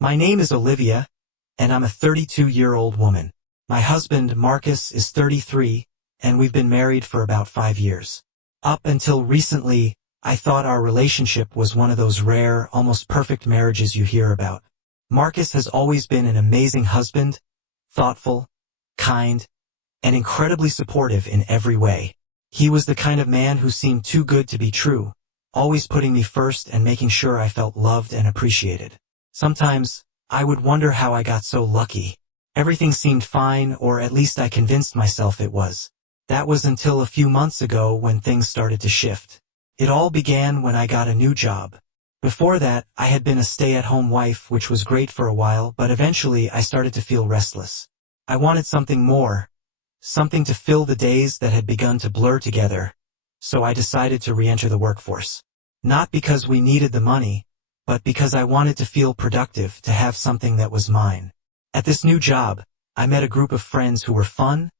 My name is Olivia, and I'm a 32-year-old woman. My husband, Marcus, is 33, and we've been married for about 5 years. Up until recently, I thought our relationship was one of those rare, almost perfect marriages you hear about. Marcus has always been an amazing husband, thoughtful, kind, and incredibly supportive in every way. He was the kind of man who seemed too good to be true, always putting me first and making sure I felt loved and appreciated. Sometimes, I would wonder how I got so lucky. Everything seemed fine, or at least I convinced myself it was. That was until a few months ago when things started to shift. It all began when I got a new job. Before that, I had been a stay-at-home wife, which was great for a while, but eventually I started to feel restless. I wanted something more, something to fill the days that had begun to blur together, so I decided to re-enter the workforce. Not because we needed the money, but because I wanted to feel productive, to have something that was mine. At this new job, I met a group of friends who were fun,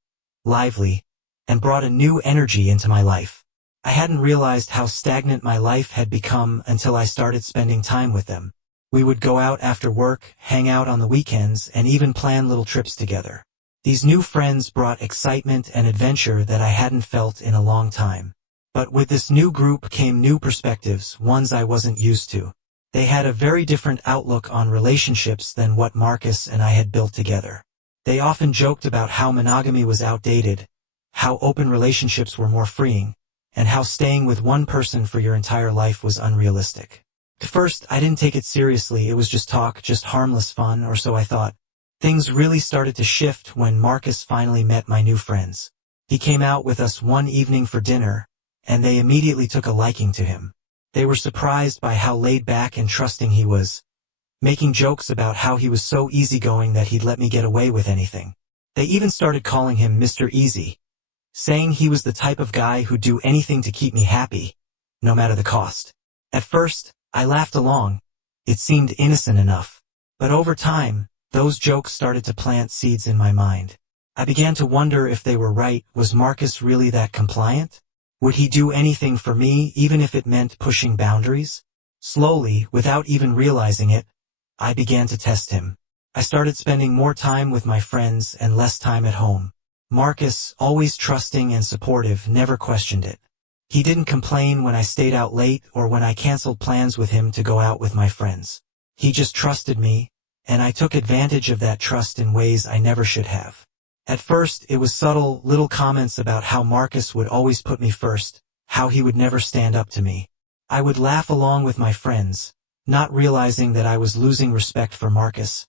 lively, and brought a new energy into my life. I hadn't realized how stagnant my life had become until I started spending time with them. We would go out after work, hang out on the weekends, and even plan little trips together. These new friends brought excitement and adventure that I hadn't felt in a long time. But with this new group came new perspectives, ones I wasn't used to. They had a very different outlook on relationships than what Marcus and I had built together. They often joked about how monogamy was outdated, how open relationships were more freeing, and how staying with one person for your entire life was unrealistic. At first, I didn't take it seriously. It was just talk, just harmless fun, or so I thought. Things really started to shift when Marcus finally met my new friends. He came out with us one evening for dinner, and they immediately took a liking to him. They were surprised by how laid back and trusting he was, making jokes about how he was so easygoing that he'd let me get away with anything. They even started calling him Mr. Easy, saying he was the type of guy who'd do anything to keep me happy, no matter the cost. At first, I laughed along. It seemed innocent enough. But over time, those jokes started to plant seeds in my mind. I began to wonder if they were right. Was Marcus really that compliant? Would he do anything for me, even if it meant pushing boundaries? Slowly, without even realizing it, I began to test him. I started spending more time with my friends and less time at home. Marcus, always trusting and supportive, never questioned it. He didn't complain when I stayed out late or when I canceled plans with him to go out with my friends. He just trusted me, and I took advantage of that trust in ways I never should have. At first, it was subtle, little comments about how Marcus would always put me first, how he would never stand up to me. I would laugh along with my friends, not realizing that I was losing respect for Marcus,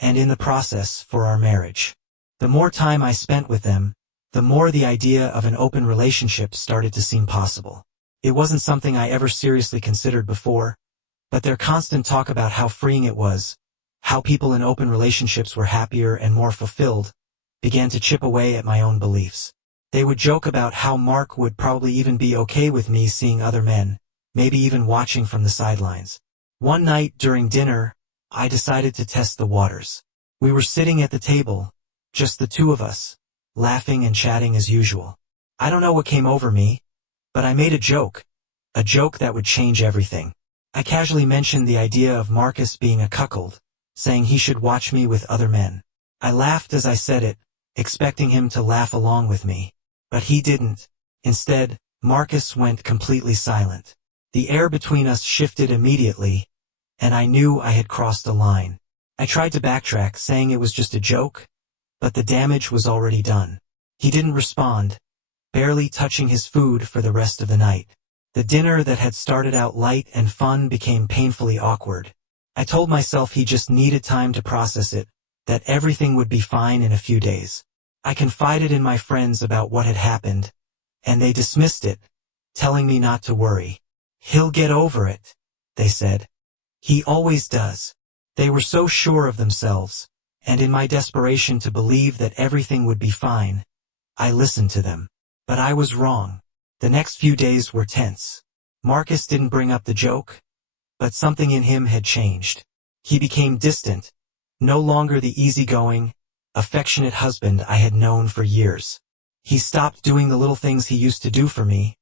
and in the process, for our marriage. The more time I spent with them, the more the idea of an open relationship started to seem possible. It wasn't something I ever seriously considered before, but their constant talk about how freeing it was, how people in open relationships were happier and more fulfilled, began to chip away at my own beliefs. They would joke about how Mark would probably even be okay with me seeing other men, maybe even watching from the sidelines. One night during dinner, I decided to test the waters. We were sitting at the table, just the two of us, laughing and chatting as usual. I don't know what came over me, but I made a joke that would change everything. I casually mentioned the idea of Marcus being a cuckold, saying he should watch me with other men. I laughed as I said it, expecting him to laugh along with me. But he didn't. Instead, Marcus went completely silent. The air between us shifted immediately, and I knew I had crossed a line. I tried to backtrack, saying it was just a joke, but the damage was already done. He didn't respond, barely touching his food for the rest of the night. The dinner that had started out light and fun became painfully awkward. I told myself he just needed time to process it, that everything would be fine in a few days. I confided in my friends about what had happened, and they dismissed it, telling me not to worry. "He'll get over it," they said. "He always does." They were so sure of themselves, and in my desperation to believe that everything would be fine, I listened to them. But I was wrong. The next few days were tense. Marcus didn't bring up the joke, but something in him had changed. He became distant, no longer the easygoing, affectionate husband I had known for years. He stopped doing the little things he used to do for me,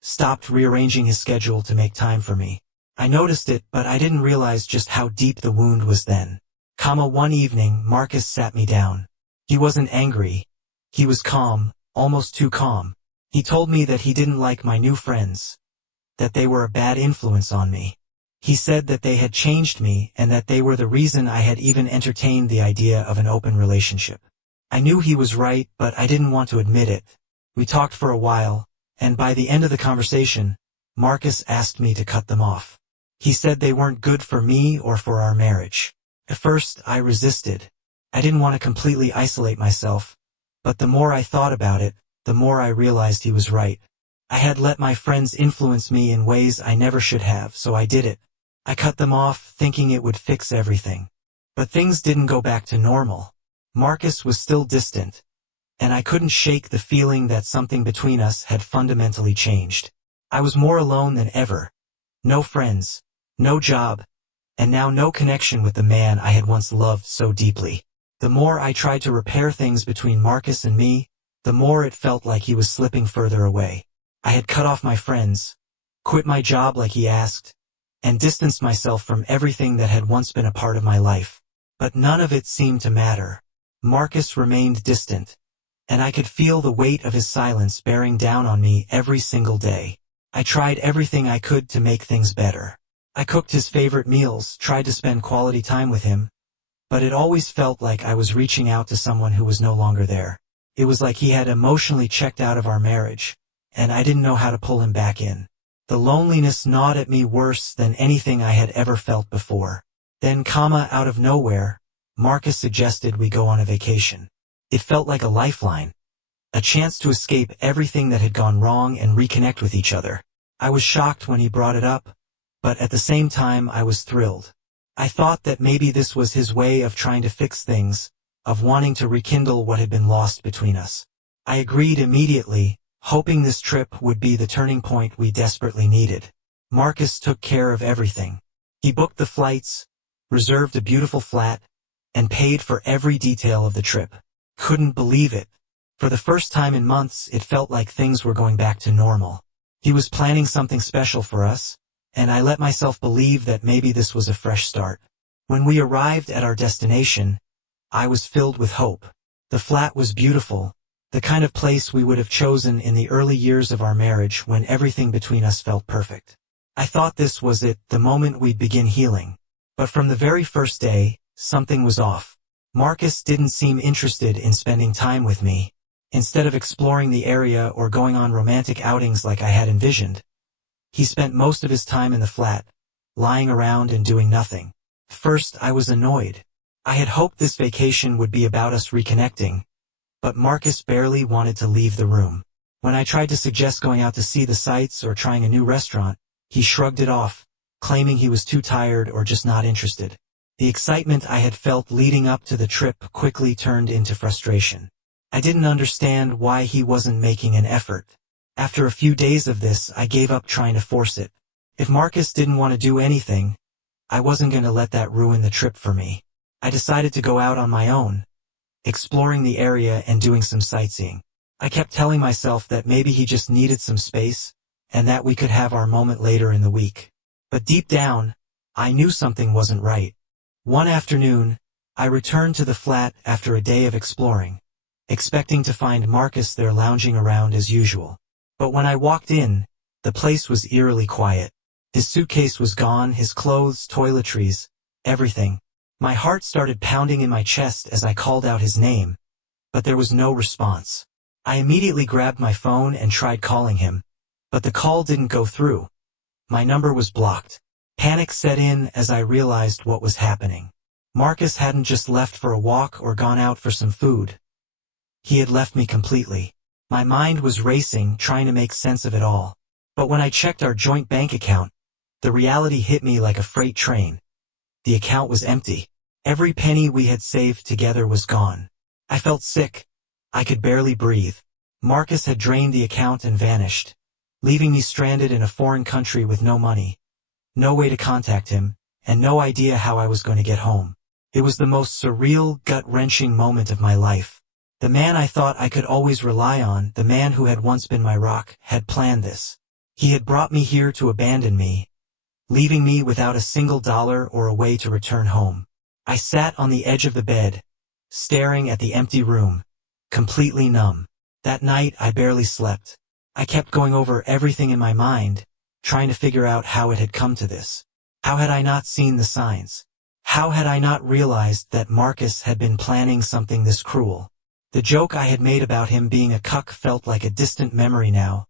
stopped rearranging his schedule to make time for me. I noticed it, but I didn't realize just how deep the wound was then. One evening, Marcus sat me down. He wasn't angry. He was calm, almost too calm. He told me that he didn't like my new friends, that they were a bad influence on me. He said that they had changed me and that they were the reason I had even entertained the idea of an open relationship. I knew he was right, but I didn't want to admit it. We talked for a while, and by the end of the conversation, Marcus asked me to cut them off. He said they weren't good for me or for our marriage. At first, I resisted. I didn't want to completely isolate myself, but the more I thought about it, the more I realized he was right. I had let my friends influence me in ways I never should have, so I did it. I cut them off, thinking it would fix everything. But things didn't go back to normal. Marcus was still distant, and I couldn't shake the feeling that something between us had fundamentally changed. I was more alone than ever. No friends, no job, and now no connection with the man I had once loved so deeply. The more I tried to repair things between Marcus and me, the more it felt like he was slipping further away. I had cut off my friends, quit my job like he asked, and distanced myself from everything that had once been a part of my life. But none of it seemed to matter. Marcus remained distant, and I could feel the weight of his silence bearing down on me every single day. I tried everything I could to make things better. I cooked his favorite meals, tried to spend quality time with him, but it always felt like I was reaching out to someone who was no longer there. It was like he had emotionally checked out of our marriage, and I didn't know how to pull him back in. The loneliness gnawed at me worse than anything I had ever felt before. Then, out of nowhere, Marcus suggested we go on a vacation. It felt like a lifeline, a chance to escape everything that had gone wrong and reconnect with each other. I was shocked when he brought it up, but at the same time I was thrilled. I thought that maybe this was his way of trying to fix things, of wanting to rekindle what had been lost between us. I agreed immediately, hoping this trip would be the turning point we desperately needed. Marcus took care of everything. He booked the flights, reserved a beautiful flat, and paid for every detail of the trip. Couldn't believe it. For the first time in months, it felt like things were going back to normal. He was planning something special for us, and I let myself believe that maybe this was a fresh start. When we arrived at our destination, I was filled with hope. The flat was beautiful, the kind of place we would have chosen in the early years of our marriage when everything between us felt perfect. I thought this was it, the moment we'd begin healing. But from the very first day, something was off. Marcus didn't seem interested in spending time with me. Instead of exploring the area or going on romantic outings like I had envisioned, he spent most of his time in the flat, lying around and doing nothing. First, I was annoyed. I had hoped this vacation would be about us reconnecting, but Marcus barely wanted to leave the room. When I tried to suggest going out to see the sights or trying a new restaurant, he shrugged it off, claiming he was too tired or just not interested. The excitement I had felt leading up to the trip quickly turned into frustration. I didn't understand why he wasn't making an effort. After a few days of this, I gave up trying to force it. If Marcus didn't want to do anything, I wasn't going to let that ruin the trip for me. I decided to go out on my own, exploring the area and doing some sightseeing. I kept telling myself that maybe he just needed some space, and that we could have our moment later in the week. But deep down, I knew something wasn't right. One afternoon, I returned to the flat after a day of exploring, expecting to find Marcus there lounging around as usual. But when I walked in, the place was eerily quiet. His suitcase was gone, his clothes, toiletries, everything. My heart started pounding in my chest as I called out his name, but there was no response. I immediately grabbed my phone and tried calling him, but the call didn't go through. My number was blocked. Panic set in as I realized what was happening. Marcus hadn't just left for a walk or gone out for some food. He had left me completely. My mind was racing, trying to make sense of it all. But when I checked our joint bank account, the reality hit me like a freight train. The account was empty. Every penny we had saved together was gone. I felt sick. I could barely breathe. Marcus had drained the account and vanished, leaving me stranded in a foreign country with no money, no way to contact him, and no idea how I was going to get home. It was the most surreal, gut-wrenching moment of my life. The man I thought I could always rely on, the man who had once been my rock, had planned this. He had brought me here to abandon me, leaving me without a single dollar or a way to return home. I sat on the edge of the bed, staring at the empty room, completely numb. That night I barely slept. I kept going over everything in my mind, trying to figure out how it had come to this. How had I not seen the signs? How had I not realized that Marcus had been planning something this cruel? The joke I had made about him being a cuck felt like a distant memory now,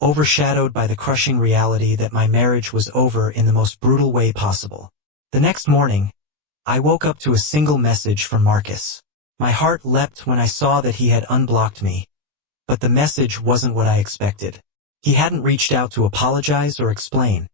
overshadowed by the crushing reality that my marriage was over in the most brutal way possible. The next morning, I woke up to a single message from Marcus. My heart leapt when I saw that he had unblocked me. But the message wasn't what I expected. He hadn't reached out to apologize or explain.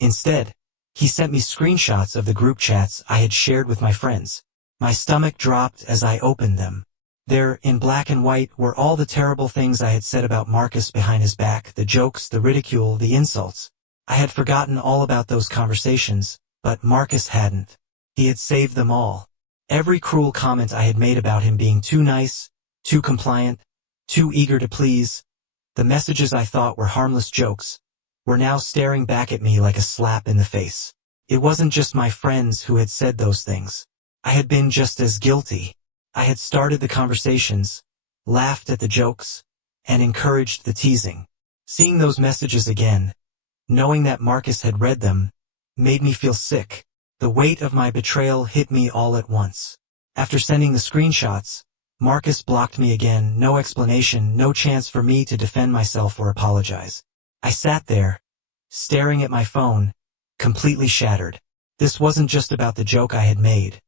Instead, he sent me screenshots of the group chats I had shared with my friends. My stomach dropped as I opened them. There, in black and white, were all the terrible things I had said about Marcus behind his back, the jokes, the ridicule, the insults. I had forgotten all about those conversations, but Marcus hadn't. He had saved them all. Every cruel comment I had made about him being too nice, too compliant, too eager to please, the messages I thought were harmless jokes, were now staring back at me like a slap in the face. It wasn't just my friends who had said those things. I had been just as guilty. I had started the conversations, laughed at the jokes, and encouraged the teasing. Seeing those messages again, knowing that Marcus had read them, made me feel sick. The weight of my betrayal hit me all at once. After sending the screenshots, Marcus blocked me again, no explanation, no chance for me to defend myself or apologize. I sat there, staring at my phone, completely shattered. This wasn't just about the joke I had made.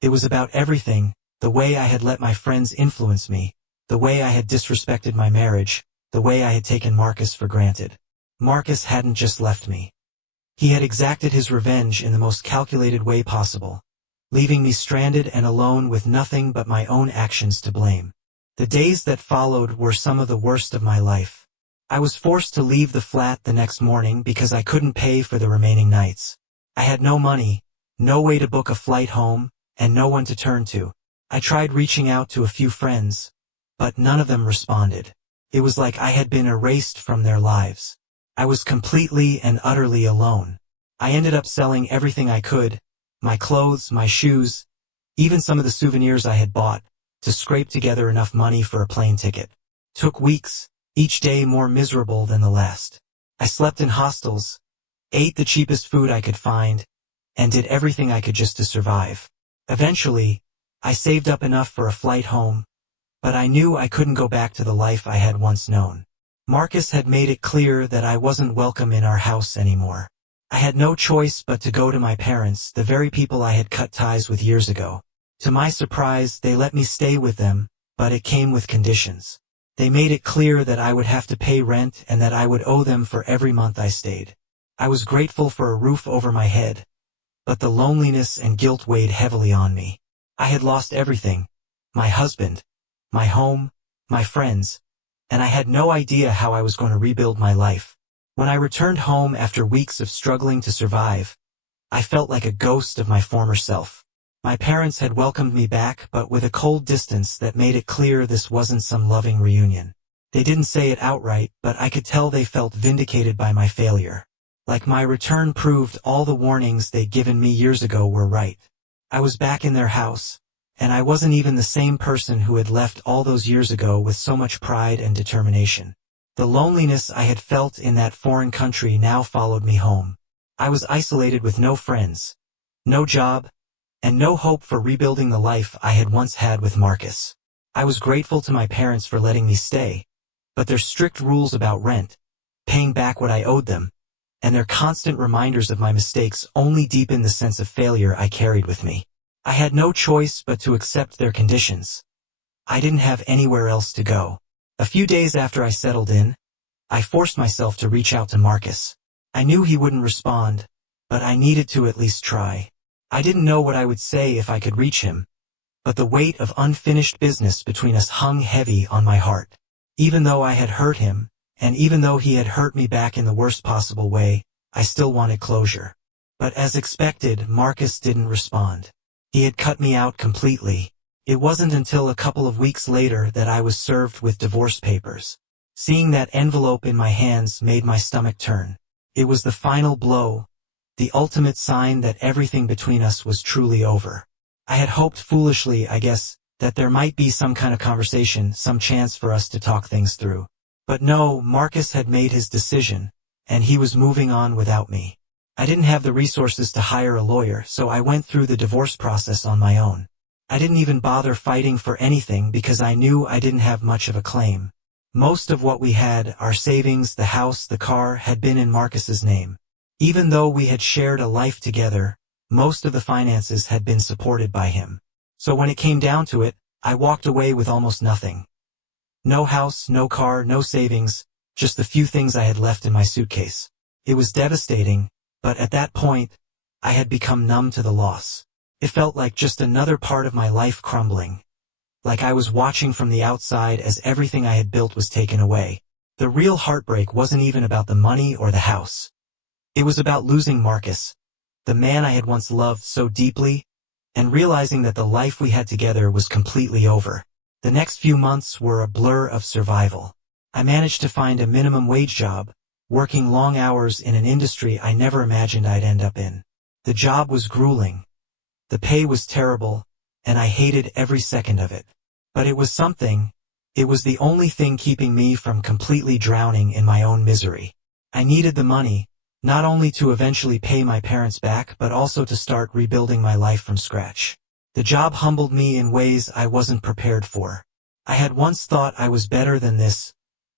It was about everything, the way I had let my friends influence me, the way I had disrespected my marriage, the way I had taken Marcus for granted. Marcus hadn't just left me. He had exacted his revenge in the most calculated way possible, leaving me stranded and alone with nothing but my own actions to blame. The days that followed were some of the worst of my life. I was forced to leave the flat the next morning because I couldn't pay for the remaining nights. I had no money, no way to book a flight home, and no one to turn to. I tried reaching out to a few friends, but none of them responded. It was like I had been erased from their lives. I was completely and utterly alone. I ended up selling everything I could, my clothes, my shoes, even some of the souvenirs I had bought, to scrape together enough money for a plane ticket. Took weeks, each day more miserable than the last. I slept in hostels, ate the cheapest food I could find, and did everything I could just to survive. Eventually, I saved up enough for a flight home, but I knew I couldn't go back to the life I had once known. Marcus had made it clear that I wasn't welcome in our house anymore. I had no choice but to go to my parents, the very people I had cut ties with years ago. To my surprise, they let me stay with them, but it came with conditions. They made it clear that I would have to pay rent and that I would owe them for every month I stayed. I was grateful for a roof over my head, but the loneliness and guilt weighed heavily on me. I had lost everything: my husband, my home, my friends, and I had no idea how I was going to rebuild my life. When I returned home after weeks of struggling to survive, I felt like a ghost of my former self. My parents had welcomed me back, but with a cold distance that made it clear this wasn't some loving reunion. They didn't say it outright, but I could tell they felt vindicated by my failure. Like my return proved all the warnings they'd given me years ago were right. I was back in their house, and I wasn't even the same person who had left all those years ago with so much pride and determination. The loneliness I had felt in that foreign country now followed me home. I was isolated with no friends, no job, and no hope for rebuilding the life I had once had with Marcus. I was grateful to my parents for letting me stay, but their strict rules about rent, paying back what I owed them, and their constant reminders of my mistakes only deepened the sense of failure I carried with me. I had no choice but to accept their conditions. I didn't have anywhere else to go. A few days after I settled in, I forced myself to reach out to Marcus. I knew he wouldn't respond, but I needed to at least try. I didn't know what I would say if I could reach him, but the weight of unfinished business between us hung heavy on my heart. Even though I had hurt him, and even though he had hurt me back in the worst possible way, I still wanted closure. But as expected, Marcus didn't respond. He had cut me out completely. It wasn't until a couple of weeks later that I was served with divorce papers. Seeing that envelope in my hands made my stomach turn. It was the final blow, the ultimate sign that everything between us was truly over. I had hoped foolishly, I guess, that there might be some kind of conversation, some chance for us to talk things through. But no, Marcus had made his decision, and he was moving on without me. I didn't have the resources to hire a lawyer, so I went through the divorce process on my own. I didn't even bother fighting for anything because I knew I didn't have much of a claim. Most of what we had, our savings, the house, the car, had been in Marcus's name. Even though we had shared a life together, most of the finances had been supported by him. So when it came down to it, I walked away with almost nothing. No house, no car, no savings, just the few things I had left in my suitcase. It was devastating, but at that point, I had become numb to the loss. It felt like just another part of my life crumbling. Like I was watching from the outside as everything I had built was taken away. The real heartbreak wasn't even about the money or the house. It was about losing Marcus, the man I had once loved so deeply, and realizing that the life we had together was completely over. The next few months were a blur of survival. I managed to find a minimum wage job, working long hours in an industry I never imagined I'd end up in. The job was grueling. The pay was terrible, and I hated every second of it. But it was something. It was the only thing keeping me from completely drowning in my own misery. I needed the money, not only to eventually pay my parents back but also to start rebuilding my life from scratch. The job humbled me in ways I wasn't prepared for. I had once thought I was better than this,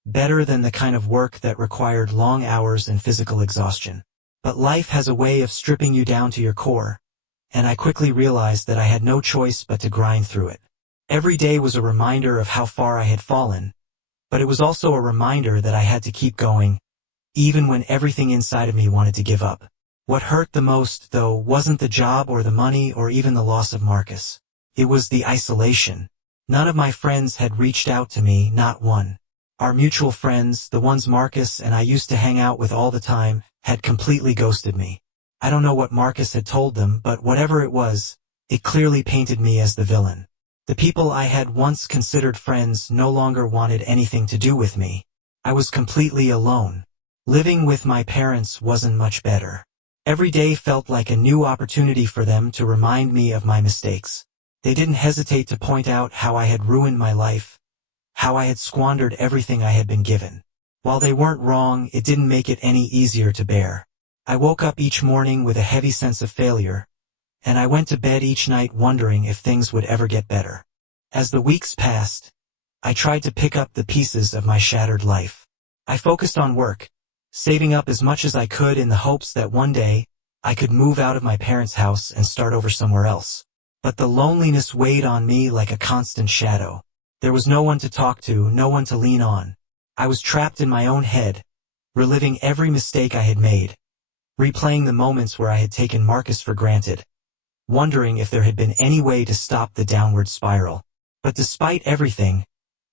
better than the kind of work that required long hours and physical exhaustion. But life has a way of stripping you down to your core, and I quickly realized that I had no choice but to grind through it. Every day was a reminder of how far I had fallen, but it was also a reminder that I had to keep going, even when everything inside of me wanted to give up. What hurt the most, though, wasn't the job or the money or even the loss of Marcus. It was the isolation. None of my friends had reached out to me, not one. Our mutual friends, the ones Marcus and I used to hang out with all the time, had completely ghosted me. I don't know what Marcus had told them, but whatever it was, it clearly painted me as the villain. The people I had once considered friends no longer wanted anything to do with me. I was completely alone. Living with my parents wasn't much better. Every day felt like a new opportunity for them to remind me of my mistakes. They didn't hesitate to point out how I had ruined my life, how I had squandered everything I had been given. While they weren't wrong, it didn't make it any easier to bear. I woke up each morning with a heavy sense of failure, and I went to bed each night wondering if things would ever get better. As the weeks passed, I tried to pick up the pieces of my shattered life. I focused on work, saving up as much as I could in the hopes that one day, I could move out of my parents' house and start over somewhere else. But the loneliness weighed on me like a constant shadow. There was no one to talk to, no one to lean on. I was trapped in my own head, reliving every mistake I had made, replaying the moments where I had taken Marcus for granted, wondering if there had been any way to stop the downward spiral. But despite everything,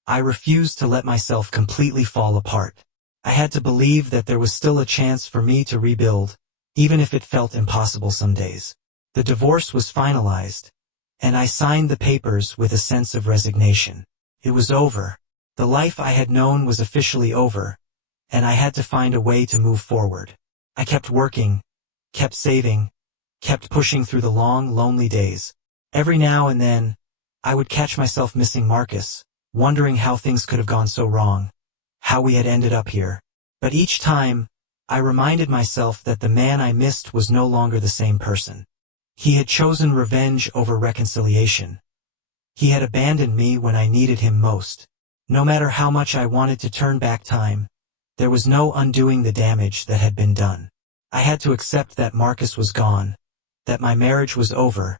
I refused to let myself completely fall apart. I had to believe that there was still a chance for me to rebuild, even if it felt impossible some days. The divorce was finalized, and I signed the papers with a sense of resignation. It was over. The life I had known was officially over, and I had to find a way to move forward. I kept working, kept saving, kept pushing through the long, lonely days. Every now and then, I would catch myself missing Marcus, wondering how things could have gone so wrong, how we had ended up here. But each time, I reminded myself that the man I missed was no longer the same person. He had chosen revenge over reconciliation. He had abandoned me when I needed him most. No matter how much I wanted to turn back time, there was no undoing the damage that had been done. I had to accept that Marcus was gone, that my marriage was over,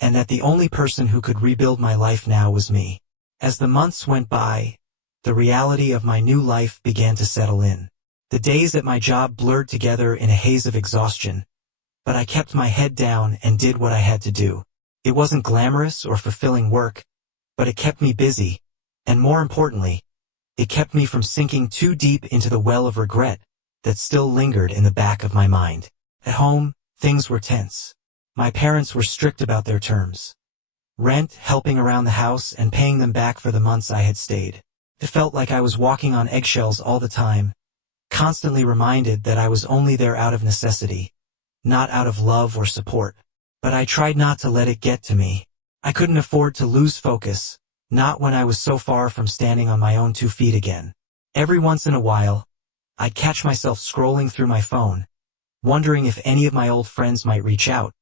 and that the only person who could rebuild my life now was me. As the months went by, the reality of my new life began to settle in. The days at my job blurred together in a haze of exhaustion, but I kept my head down and did what I had to do. It wasn't glamorous or fulfilling work, but it kept me busy, and more importantly, it kept me from sinking too deep into the well of regret that still lingered in the back of my mind. At home, things were tense. My parents were strict about their terms. Rent, helping around the house, and paying them back for the months I had stayed. It felt like I was walking on eggshells all the time, constantly reminded that I was only there out of necessity, not out of love or support. But I tried not to let it get to me. I couldn't afford to lose focus, not when I was so far from standing on my own 2 feet again. Every once in a while, I'd catch myself scrolling through my phone, wondering if any of my old friends might reach out,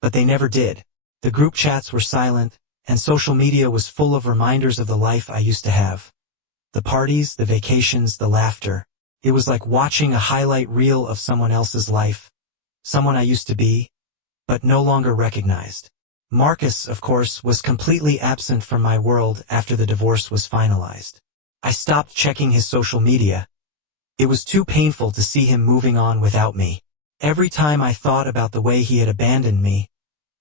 but they never did. The group chats were silent, and social media was full of reminders of the life I used to have. The parties, the vacations, the laughter. It was like watching a highlight reel of someone else's life, someone I used to be, but no longer recognized. Marcus, of course, was completely absent from my world after the divorce was finalized. I stopped checking his social media. It was too painful to see him moving on without me. Every time I thought about the way he had abandoned me,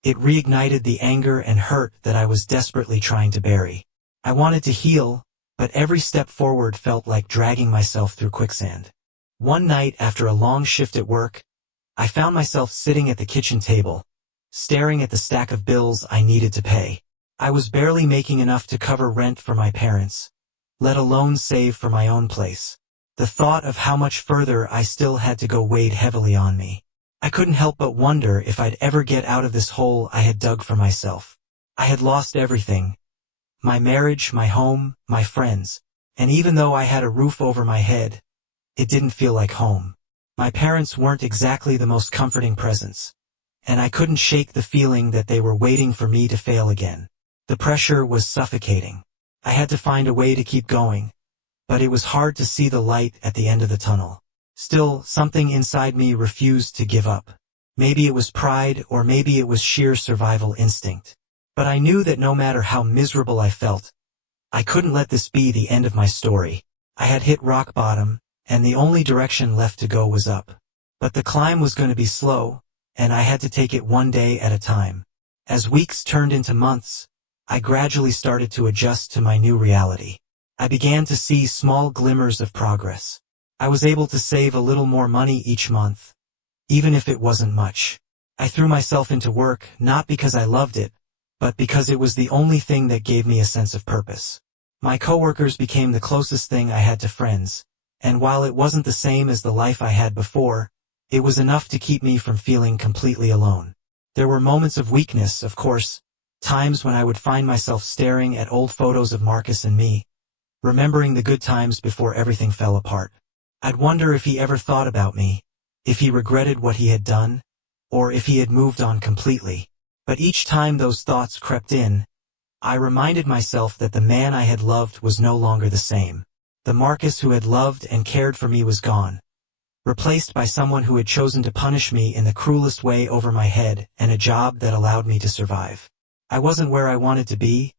it reignited the anger and hurt that I was desperately trying to bury. I wanted to heal, but every step forward felt like dragging myself through quicksand. One night after a long shift at work, I found myself sitting at the kitchen table, staring at the stack of bills I needed to pay. I was barely making enough to cover rent for my parents, let alone save for my own place. The thought of how much further I still had to go weighed heavily on me. I couldn't help but wonder if I'd ever get out of this hole I had dug for myself. I had lost everything. My marriage, my home, my friends. And even though I had a roof over my head, it didn't feel like home. My parents weren't exactly the most comforting presence, and I couldn't shake the feeling that they were waiting for me to fail again. The pressure was suffocating. I had to find a way to keep going, but it was hard to see the light at the end of the tunnel. Still, something inside me refused to give up. Maybe it was pride, or maybe it was sheer survival instinct. But I knew that no matter how miserable I felt, I couldn't let this be the end of my story. I had hit rock bottom, and the only direction left to go was up. But the climb was going to be slow, and I had to take it one day at a time. As weeks turned into months, I gradually started to adjust to my new reality. I began to see small glimmers of progress. I was able to save a little more money each month, even if it wasn't much. I threw myself into work, not because I loved it, but because it was the only thing that gave me a sense of purpose. My coworkers became the closest thing I had to friends, and while it wasn't the same as the life I had before, it was enough to keep me from feeling completely alone. There were moments of weakness, of course, times when I would find myself staring at old photos of Marcus and me, remembering the good times before everything fell apart. I'd wonder if he ever thought about me, if he regretted what he had done, or if he had moved on completely. But each time those thoughts crept in, I reminded myself that the man I had loved was no longer the same. The Marcus who had loved and cared for me was gone, replaced by someone who had chosen to punish me in the cruelest way over my head and a job that allowed me to survive. I wasn't where I wanted to be,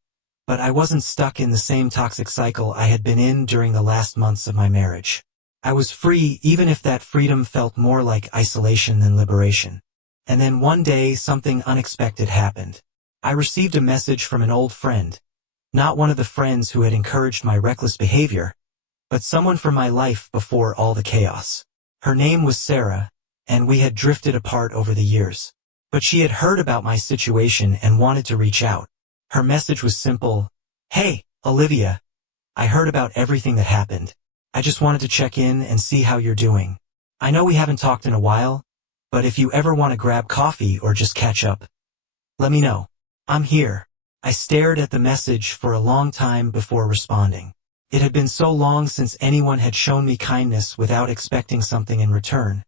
but I wasn't stuck in the same toxic cycle I had been in during the last months of my marriage. I was free, even if that freedom felt more like isolation than liberation. And then one day something unexpected happened. I received a message from an old friend, not one of the friends who had encouraged my reckless behavior, but someone from my life before all the chaos. Her name was Sarah, and we had drifted apart over the years. But she had heard about my situation and wanted to reach out. Her message was simple: "Hey, Olivia. I heard about everything that happened. I just wanted to check in and see how you're doing. I know we haven't talked in a while, but if you ever want to grab coffee or just catch up, let me know. I'm here." I stared at the message for a long time before responding. It had been so long since anyone had shown me kindness without expecting something in return,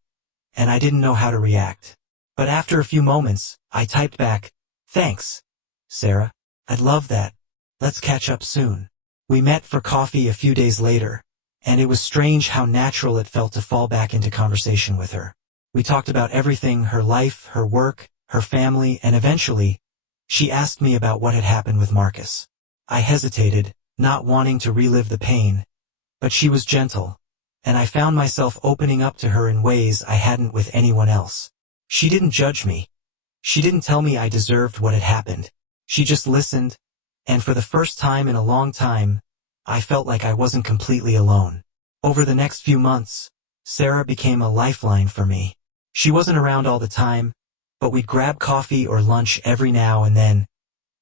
and I didn't know how to react. But after a few moments, I typed back, "Thanks, Sarah. I'd love that. Let's catch up soon." We met for coffee a few days later, and it was strange how natural it felt to fall back into conversation with her. We talked about everything: her life, her work, her family, and eventually, she asked me about what had happened with Marcus. I hesitated, not wanting to relive the pain, but she was gentle, and I found myself opening up to her in ways I hadn't with anyone else. She didn't judge me. She didn't tell me I deserved what had happened. She just listened, and for the first time in a long time, I felt like I wasn't completely alone. Over the next few months, Sarah became a lifeline for me. She wasn't around all the time, but we'd grab coffee or lunch every now and then,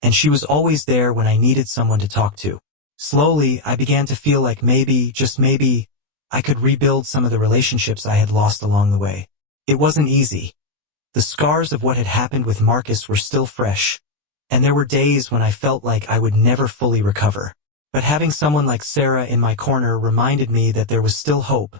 and she was always there when I needed someone to talk to. Slowly, I began to feel like maybe, just maybe, I could rebuild some of the relationships I had lost along the way. It wasn't easy. The scars of what had happened with Marcus were still fresh, and there were days when I felt like I would never fully recover. But having someone like Sarah in my corner reminded me that there was still hope,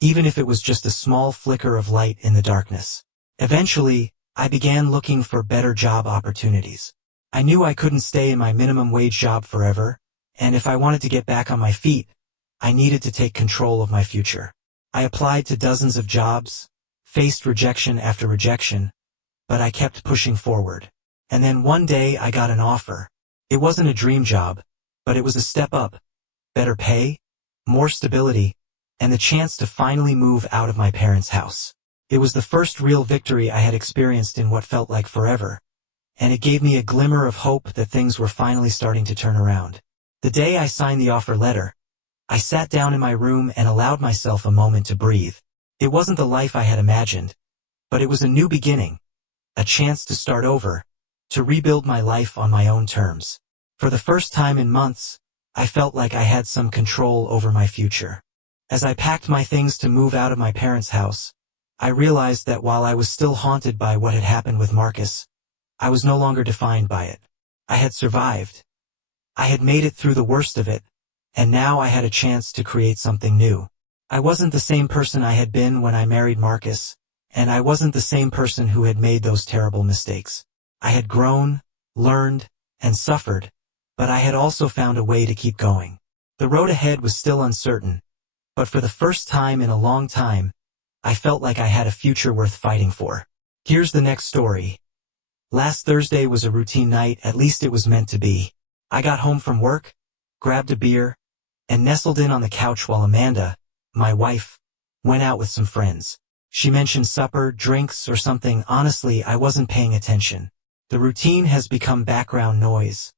even if it was just a small flicker of light in the darkness. Eventually, I began looking for better job opportunities. I knew I couldn't stay in my minimum wage job forever, and if I wanted to get back on my feet, I needed to take control of my future. I applied to dozens of jobs, faced rejection after rejection, but I kept pushing forward. And then one day I got an offer. It wasn't a dream job, but it was a step up, better pay, more stability, and the chance to finally move out of my parents' house. It was the first real victory I had experienced in what felt like forever, and it gave me a glimmer of hope that things were finally starting to turn around. The day I signed the offer letter, I sat down in my room and allowed myself a moment to breathe. It wasn't the life I had imagined, but it was a new beginning, a chance to start over, to rebuild my life on my own terms. For the first time in months, I felt like I had some control over my future. As I packed my things to move out of my parents' house, I realized that while I was still haunted by what had happened with Marcus, I was no longer defined by it. I had survived. I had made it through the worst of it, and now I had a chance to create something new. I wasn't the same person I had been when I married Marcus, and I wasn't the same person who had made those terrible mistakes. I had grown, learned, and suffered, but I had also found a way to keep going. The road ahead was still uncertain, but for the first time in a long time, I felt like I had a future worth fighting for. Here's the next story. Last Thursday was a routine night, at least it was meant to be. I got home from work, grabbed a beer, and nestled in on the couch while Amanda, my wife, went out with some friends. She mentioned supper, drinks, or something. Honestly, I wasn't paying attention. The routine has become background noise.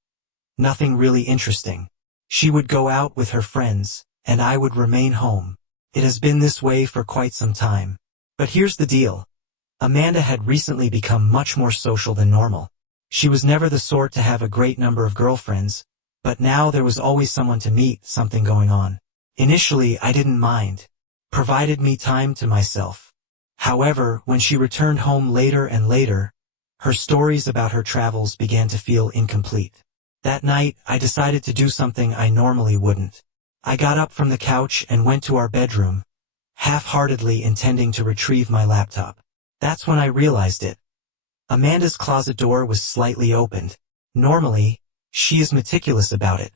Nothing really interesting. She would go out with her friends, and I would remain home. It has been this way for quite some time. But here's the deal. Amanda had recently become much more social than normal. She was never the sort to have a great number of girlfriends, but now there was always someone to meet, something going on. Initially, I didn't mind. Provided me time to myself. However, when she returned home later and later, her stories about her travels began to feel incomplete. That night, I decided to do something I normally wouldn't. I got up from the couch and went to our bedroom, half-heartedly intending to retrieve my laptop. That's when I realized it. Amanda's closet door was slightly opened. Normally, she is meticulous about it.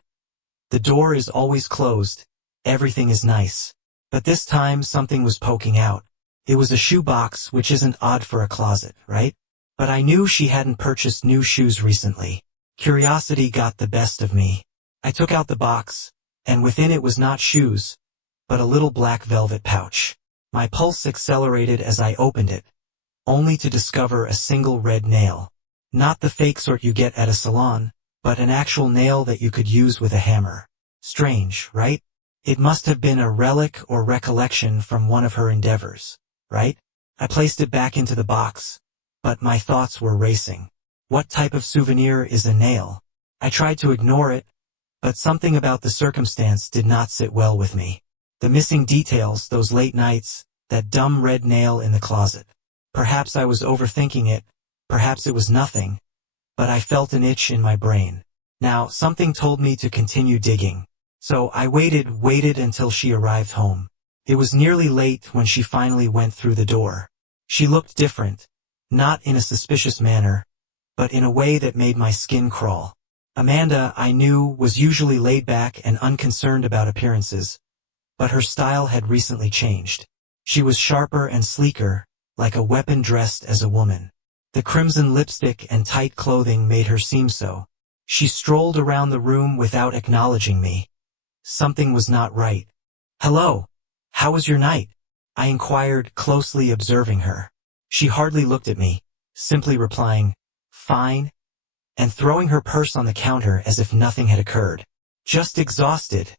The door is always closed. Everything is nice. But this time something was poking out. It was a shoe box, which isn't odd for a closet, right? But I knew she hadn't purchased new shoes recently. Curiosity got the best of me. I took out the box, and within it was not shoes, but a little black velvet pouch. My pulse accelerated as I opened it, only to discover a single red nail. Not the fake sort you get at a salon, but an actual nail that you could use with a hammer. Strange, right? It must have been a relic or recollection from one of her endeavors, right? I placed it back into the box, but my thoughts were racing. What type of souvenir is a nail? I tried to ignore it, but something about the circumstance did not sit well with me. The missing details, those late nights, that dumb red nail in the closet. Perhaps I was overthinking it, perhaps it was nothing, but I felt an itch in my brain. Now, something told me to continue digging. So I waited until she arrived home. It was nearly late when she finally went through the door. She looked different, not in a suspicious manner, but in a way that made my skin crawl. Amanda, I knew, was usually laid back and unconcerned about appearances, but her style had recently changed. She was sharper and sleeker, like a weapon dressed as a woman. The crimson lipstick and tight clothing made her seem so. She strolled around the room without acknowledging me. Something was not right. "Hello. How was your night?" I inquired, closely observing her. She hardly looked at me, simply replying, "Fine," and throwing her purse on the counter as if nothing had occurred. "Just exhausted."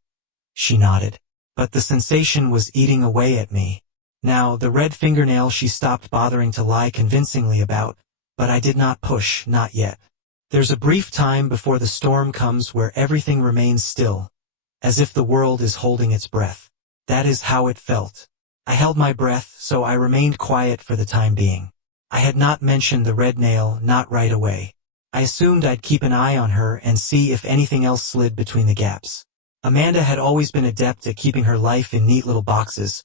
She nodded. But the sensation was eating away at me. Now, the red fingernail she stopped bothering to lie convincingly about, but I did not push, not yet. There's a brief time before the storm comes where everything remains still, as if the world is holding its breath. That is how it felt. I held my breath, so I remained quiet for the time being. I had not mentioned the red nail, not right away. I assumed I'd keep an eye on her and see if anything else slid between the gaps. Amanda had always been adept at keeping her life in neat little boxes,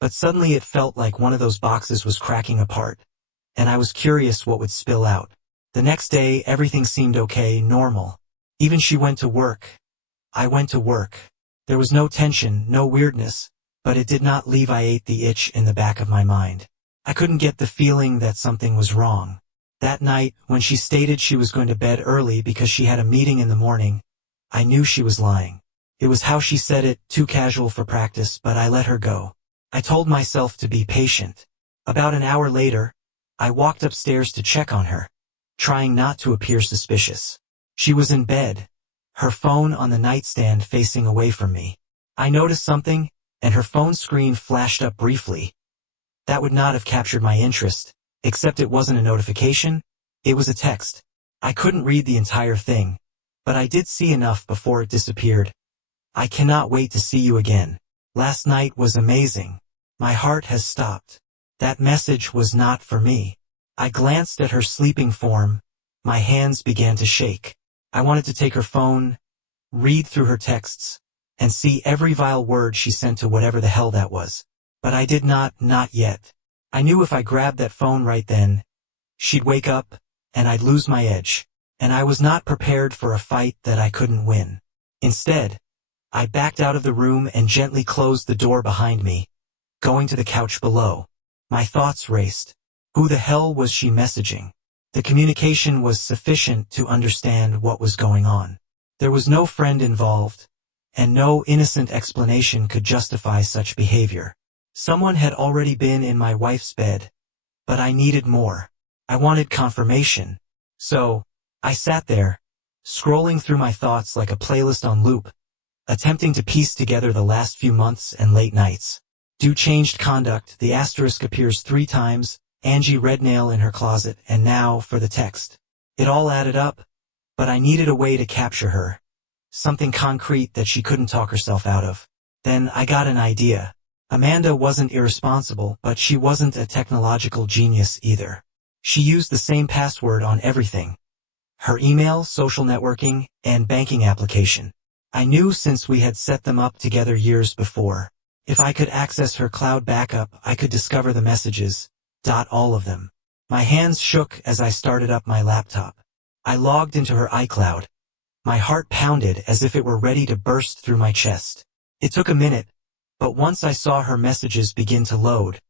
but suddenly it felt like one of those boxes was cracking apart, and I was curious what would spill out. The next day, everything seemed okay, normal. Even she went to work. I went to work. There was no tension, no weirdness, but it did not alleviate the itch in the back of my mind. I couldn't get the feeling that something was wrong. That night, when she stated she was going to bed early because she had a meeting in the morning, I knew she was lying. It was how she said it, too casual for practice, but I let her go. I told myself to be patient. About an hour later, I walked upstairs to check on her, trying not to appear suspicious. She was in bed, her phone on the nightstand facing away from me. I noticed something, and her phone screen flashed up briefly. That would not have captured my interest, except it wasn't a notification, it was a text. I couldn't read the entire thing, but I did see enough before it disappeared. I cannot wait to see you again. Last night was amazing. My heart has stopped. That message was not for me. I glanced at her sleeping form. My hands began to shake. I wanted to take her phone, read through her texts, and see every vile word she sent to whatever the hell that was. But I did not yet. I knew if I grabbed that phone right then, she'd wake up, and I'd lose my edge. And I was not prepared for a fight that I couldn't win. Instead, I backed out of the room and gently closed the door behind me, going to the couch below. My thoughts raced. Who the hell was she messaging? The communication was sufficient to understand what was going on. There was no friend involved, and no innocent explanation could justify such behavior. Someone had already been in my wife's bed, but I needed more. I wanted confirmation. So, I sat there, scrolling through my thoughts like a playlist on loop, attempting to piece together the last few months and late nights. Do changed conduct, the asterisk appears 3 times, Angie red nail in her closet, and now for the text. It all added up, but I needed a way to capture her. Something concrete that she couldn't talk herself out of. Then I got an idea. Amanda wasn't irresponsible, but she wasn't a technological genius either. She used the same password on everything. Her email, social networking, and banking application. I knew since we had set them up together years before. If I could access her cloud backup, I could discover the messages. All of them. My hands shook as I started up my laptop. I logged into her iCloud. My heart pounded as if it were ready to burst through my chest. It took a minute, but once I saw her messages begin to load,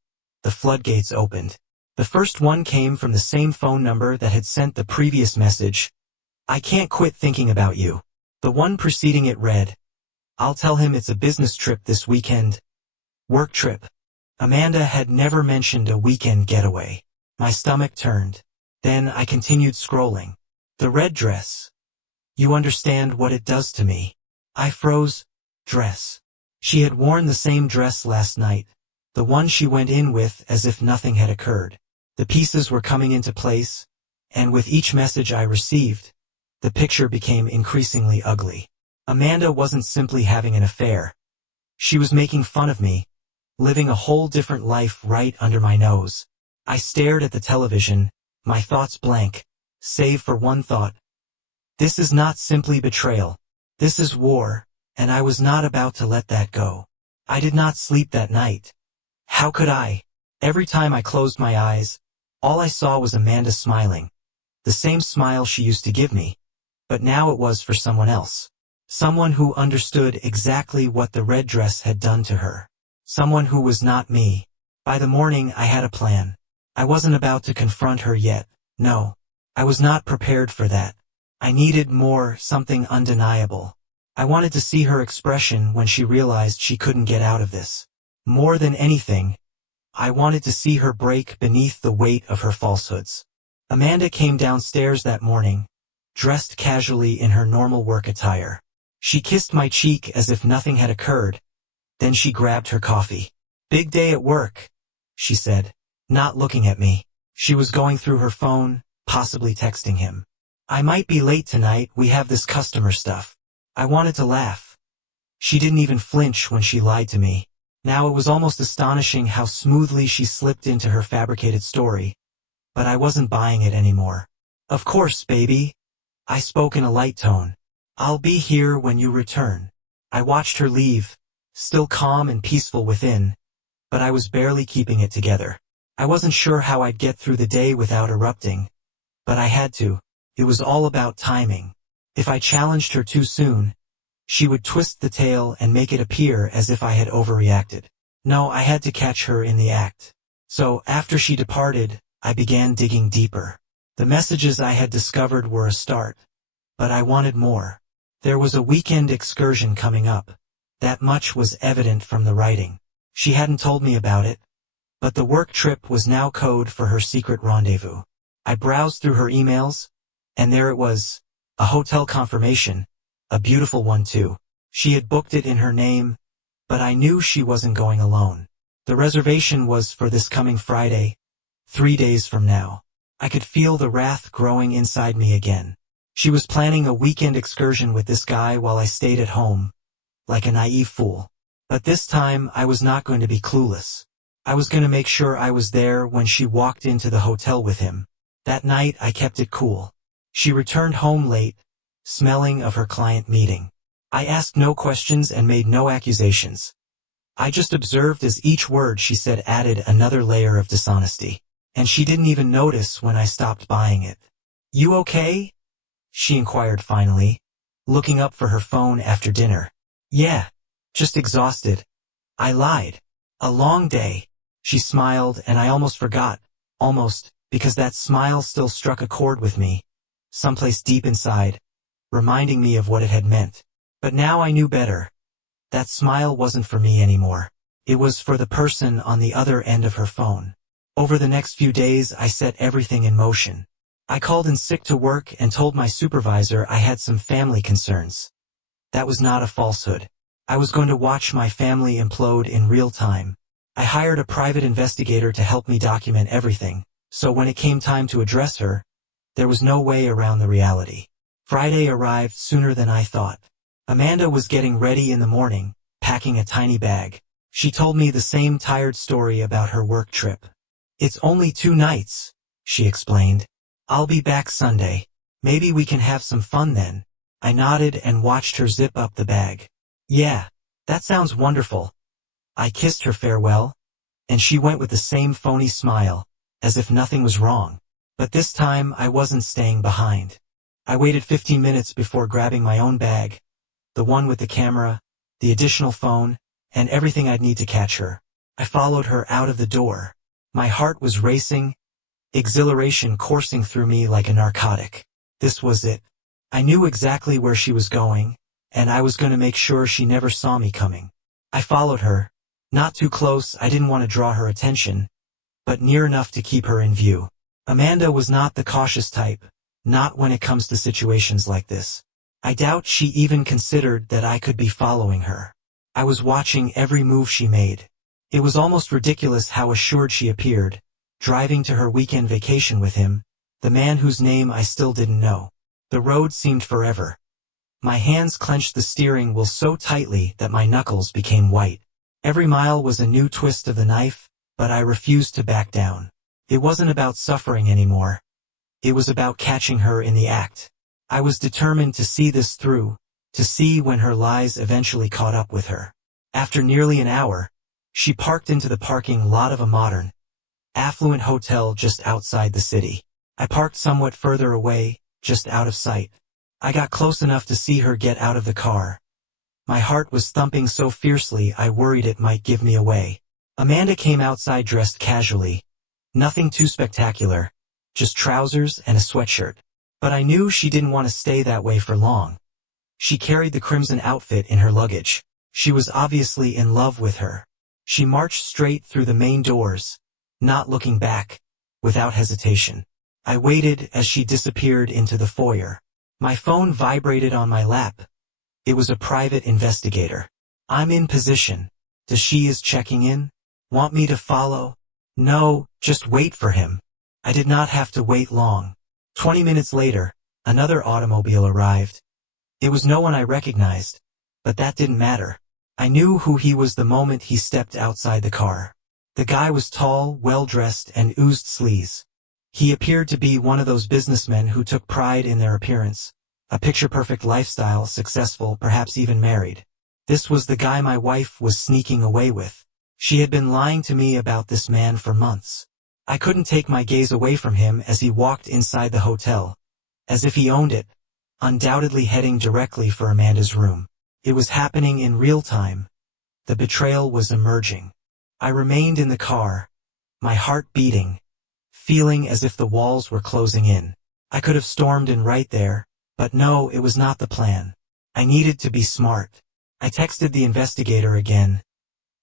the floodgates opened. The first one came from the same phone number that had sent the previous message. I can't quit thinking about you. The one preceding it read, I'll tell him it's a business trip this weekend. Work trip. Amanda had never mentioned a weekend getaway. My stomach turned. Then I continued scrolling. The red dress. You understand what it does to me. I froze. Dress. She had worn the same dress last night, the one she went in with as if nothing had occurred. The pieces were coming into place, and with each message I received, the picture became increasingly ugly. Amanda wasn't simply having an affair. She was making fun of me, living a whole different life right under my nose. I stared at the television, my thoughts blank, save for one thought. This is not simply betrayal. This is war. And I was not about to let that go. I did not sleep that night. How could I? Every time I closed my eyes, all I saw was Amanda smiling. The same smile she used to give me. But now it was for someone else. Someone who understood exactly what the red dress had done to her. Someone who was not me. By the morning I had a plan. I wasn't about to confront her yet. No. I was not prepared for that. I needed more, something undeniable. I wanted to see her expression when she realized she couldn't get out of this. More than anything, I wanted to see her break beneath the weight of her falsehoods. Amanda came downstairs that morning, dressed casually in her normal work attire. She kissed my cheek as if nothing had occurred. Then she grabbed her coffee. Big day at work, she said, not looking at me. She was going through her phone, possibly texting him. I might be late tonight, we have this customer stuff. I wanted to laugh. She didn't even flinch when she lied to me. Now it was almost astonishing how smoothly she slipped into her fabricated story. but I wasn't buying it anymore. "Of course, baby," I spoke in a light tone. "I'll be here when you return." I watched her leave, still calm and peaceful within, but I was barely keeping it together. I wasn't sure how I'd get through the day without erupting, but I had to. It was all about timing. If I challenged her too soon, she would twist the tale and make it appear as if I had overreacted. No, I had to catch her in the act. So, after she departed, I began digging deeper. The messages I had discovered were a start, but I wanted more. There was a weekend excursion coming up. That much was evident from the writing. She hadn't told me about it, but the work trip was now code for her secret rendezvous. I browsed through her emails, and there it was, a hotel confirmation, a beautiful one too. She had booked it in her name, but I knew she wasn't going alone. The reservation was for this coming Friday, 3 days from now. I could feel the wrath growing inside me again. She was planning a weekend excursion with this guy while I stayed at home, like a naive fool. But this time I was not going to be clueless. I was going to make sure I was there when she walked into the hotel with him. That night I kept it cool. She returned home late, smelling of her client meeting. I asked no questions and made no accusations. I just observed as each word she said added another layer of dishonesty. And she didn't even notice when I stopped buying it. "You okay?" she inquired finally, looking up for her phone after dinner. "Yeah, just exhausted." I lied. "A long day." She smiled, and I almost forgot, because that smile still struck a chord with me, someplace deep inside, reminding me of what it had meant. But now I knew better. That smile wasn't for me anymore. It was for the person on the other end of her phone. Over the next few days I set everything in motion. I called in sick to work and told my supervisor I had some family concerns. That was not a falsehood. I was going to watch my family implode in real time. I hired a private investigator to help me document everything, so when it came time to address her, there was no way around the reality. Friday arrived sooner than I thought. Amanda was getting ready in the morning, packing a tiny bag. She told me the same tired story about her work trip. "It's only 2 nights, she explained. "I'll be back Sunday. Maybe we can have some fun then." I nodded and watched her zip up the bag. "Yeah, that sounds wonderful." I kissed her farewell, and she went with the same phony smile, as if nothing was wrong. But this time I wasn't staying behind. I waited 15 minutes before grabbing my own bag, the one with the camera, the additional phone, and everything I'd need to catch her. I followed her out of the door. My heart was racing, exhilaration coursing through me like a narcotic. This was it. I knew exactly where she was going, and I was going to make sure she never saw me coming. I followed her. Not too close, I didn't want to draw her attention, but near enough to keep her in view. Amanda was not the cautious type, not when it comes to situations like this. I doubt she even considered that I could be following her. I was watching every move she made. It was almost ridiculous how assured she appeared, driving to her weekend vacation with him, the man whose name I still didn't know. The road seemed forever. My hands clenched the steering wheel so tightly that my knuckles became white. Every mile was a new twist of the knife, but I refused to back down. It wasn't about suffering anymore. It was about catching her in the act. I was determined to see this through, to see when her lies eventually caught up with her. After nearly an hour, she parked into the parking lot of a modern, affluent hotel just outside the city. I parked somewhat further away, just out of sight. I got close enough to see her get out of the car. My heart was thumping so fiercely I worried it might give me away. Amanda came outside dressed casually. Nothing too spectacular, just trousers and a sweatshirt. But I knew she didn't want to stay that way for long. She carried the crimson outfit in her luggage. She was obviously in love with her. She marched straight through the main doors, not looking back, without hesitation. I waited as she disappeared into the foyer. My phone vibrated on my lap. It was a private investigator. "I'm in position." "Does she is checking in? Want me to follow?" "No, just wait for him." I did not have to wait long. 20 minutes later, another automobile arrived. It was no one I recognized, but that didn't matter. I knew who he was the moment he stepped outside the car. The guy was tall, well-dressed, and oozed sleaze. He appeared to be one of those businessmen who took pride in their appearance, a picture-perfect lifestyle, successful, perhaps even married. This was the guy my wife was sneaking away with. She had been lying to me about this man for months. I couldn't take my gaze away from him as he walked inside the hotel, as if he owned it, undoubtedly heading directly for Amanda's room. It was happening in real time. The betrayal was emerging. I remained in the car, my heart beating, feeling as if the walls were closing in. I could have stormed in right there, but no, it was not the plan. I needed to be smart. I texted the investigator again.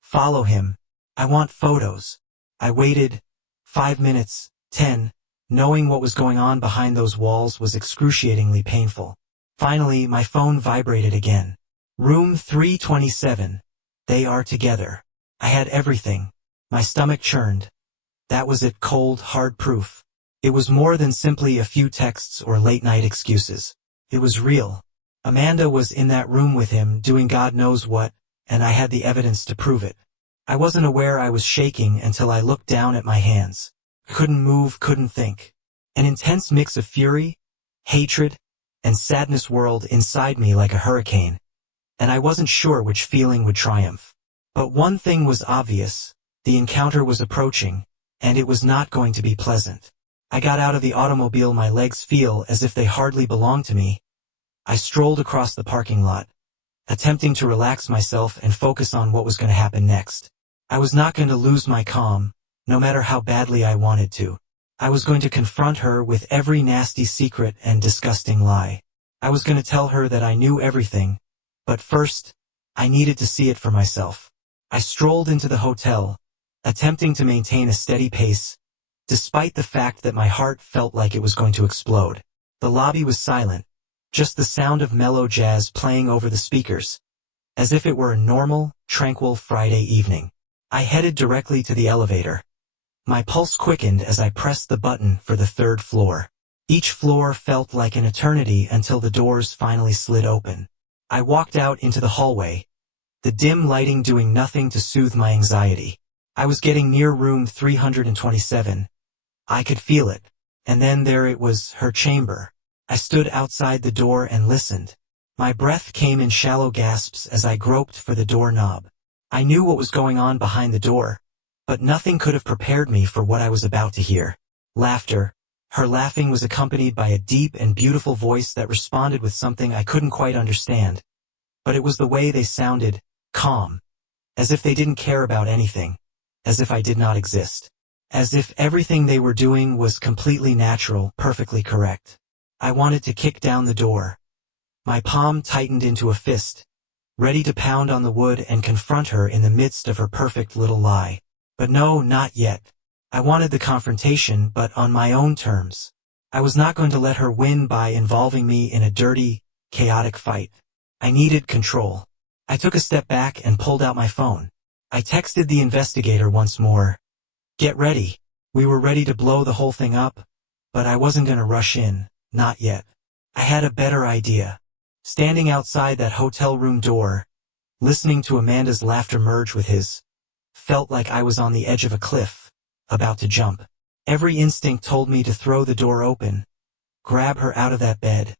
Follow him. I want photos. I waited. 5 minutes, 10, knowing what was going on behind those walls was excruciatingly painful. Finally, my phone vibrated again. Room 327. They are together. I had everything. My stomach churned. That was it, cold, hard proof. It was more than simply a few texts or late-night excuses. It was real. Amanda was in that room with him doing God knows what, and I had the evidence to prove it. I wasn't aware I was shaking until I looked down at my hands. Couldn't move, couldn't think. An intense mix of fury, hatred, and sadness whirled inside me like a hurricane, and I wasn't sure which feeling would triumph. But one thing was obvious: the encounter was approaching, and it was not going to be pleasant. I got out of the automobile, my legs feel as if they hardly belonged to me. I strolled across the parking lot, attempting to relax myself and focus on what was going to happen next. I was not going to lose my calm, no matter how badly I wanted to. I was going to confront her with every nasty secret and disgusting lie. I was going to tell her that I knew everything, but first, I needed to see it for myself. I strolled into the hotel, attempting to maintain a steady pace, despite the fact that my heart felt like it was going to explode. The lobby was silent, just the sound of mellow jazz playing over the speakers, as if it were a normal, tranquil Friday evening. I headed directly to the elevator. My pulse quickened as I pressed the button for the 3rd floor. Each floor felt like an eternity until the doors finally slid open. I walked out into the hallway, the dim lighting doing nothing to soothe my anxiety. I was getting near room 327. I could feel it. And then there it was, her chamber. I stood outside the door and listened. My breath came in shallow gasps as I groped for the doorknob. I knew what was going on behind the door, but nothing could have prepared me for what I was about to hear. Laughter. Her laughing was accompanied by a deep and beautiful voice that responded with something I couldn't quite understand. But it was the way they sounded, calm. As if they didn't care about anything. As if I did not exist. As if everything they were doing was completely natural, perfectly correct. I wanted to kick down the door. My palm tightened into a fist, ready to pound on the wood and confront her in the midst of her perfect little lie. But no, not yet. I wanted the confrontation, but on my own terms. I was not going to let her win by involving me in a dirty, chaotic fight. I needed control. I took a step back and pulled out my phone. I texted the investigator once more. Get ready. We were ready to blow the whole thing up, but I wasn't going to rush in, not yet. I had a better idea. Standing outside that hotel room door, listening to Amanda's laughter merge with his, felt like I was on the edge of a cliff, about to jump. Every instinct told me to throw the door open, grab her out of that bed,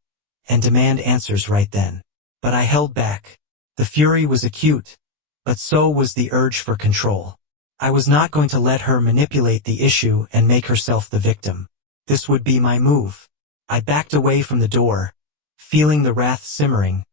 and demand answers right then. But I held back. The fury was acute, but so was the urge for control. I was not going to let her manipulate the issue and make herself the victim. This would be my move. I backed away from the door, feeling the wrath simmering,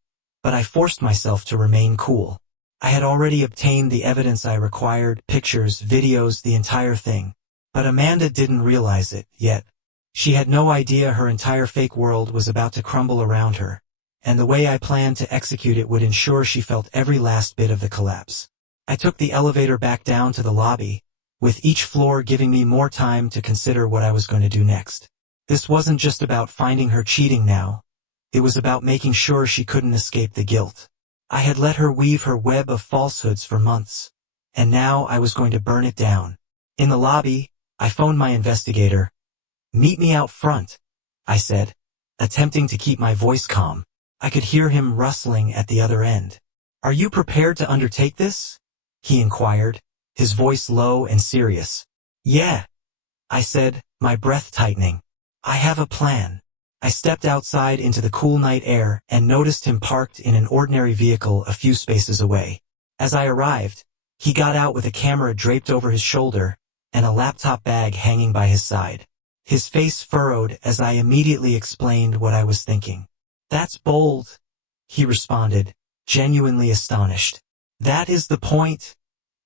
but I forced myself to remain cool. I had already obtained the evidence I required, pictures, videos, the entire thing. But Amanda didn't realize it yet. She had no idea her entire fake world was about to crumble around her, and the way I planned to execute it would ensure she felt every last bit of the collapse. I took the elevator back down to the lobby, with each floor giving me more time to consider what I was going to do next. This wasn't just about finding her cheating now. It was about making sure she couldn't escape the guilt. I had let her weave her web of falsehoods for months, and now I was going to burn it down. In the lobby, I phoned my investigator. "Meet me out front," I said, attempting to keep my voice calm. I could hear him rustling at the other end. "Are you prepared to undertake this?" he inquired, his voice low and serious. "Yeah," I said, my breath tightening. I have a plan. I stepped outside into the cool night air and noticed him parked in an ordinary vehicle a few spaces away. As I arrived, he got out with a camera draped over his shoulder and a laptop bag hanging by his side. His face furrowed as I immediately explained what I was thinking. That's bold, he responded, genuinely astonished. That is the point,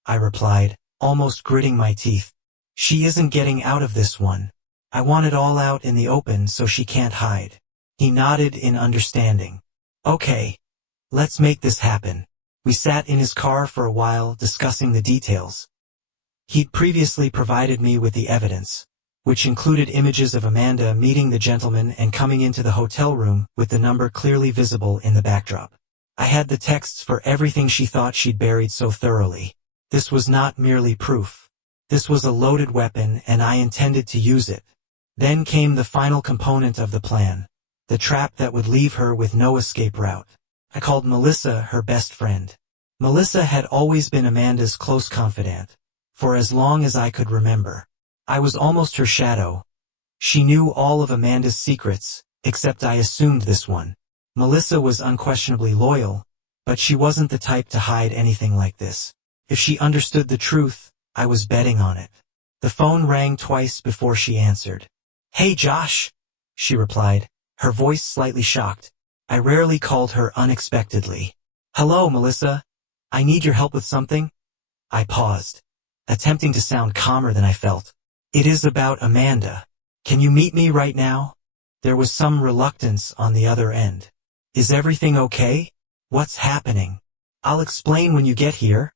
I replied, almost gritting my teeth. She isn't getting out of this one. I want it all out in the open so she can't hide. He nodded in understanding. Okay, let's make this happen. We sat in his car for a while discussing the details. He'd previously provided me with the evidence, which included images of Amanda meeting the gentleman and coming into the hotel room with the number clearly visible in the backdrop. I had the texts for everything she thought she'd buried so thoroughly. This was not merely proof. This was a loaded weapon and I intended to use it. Then came the final component of the plan, the trap that would leave her with no escape route. I called Melissa her best friend. Melissa had always been Amanda's close confidant, for as long as I could remember. I was almost her shadow. She knew all of Amanda's secrets, except I assumed this one. Melissa was unquestionably loyal, but she wasn't the type to hide anything like this. If she understood the truth, I was betting on it. The phone rang twice before she answered. Hey Josh, she replied, her voice slightly shocked. I rarely called her unexpectedly. Hello, Melissa. I need your help with something? I paused, attempting to sound calmer than I felt. It is about Amanda. Can you meet me right now? There was some reluctance on the other end. Is everything okay? What's happening? I'll explain when you get here,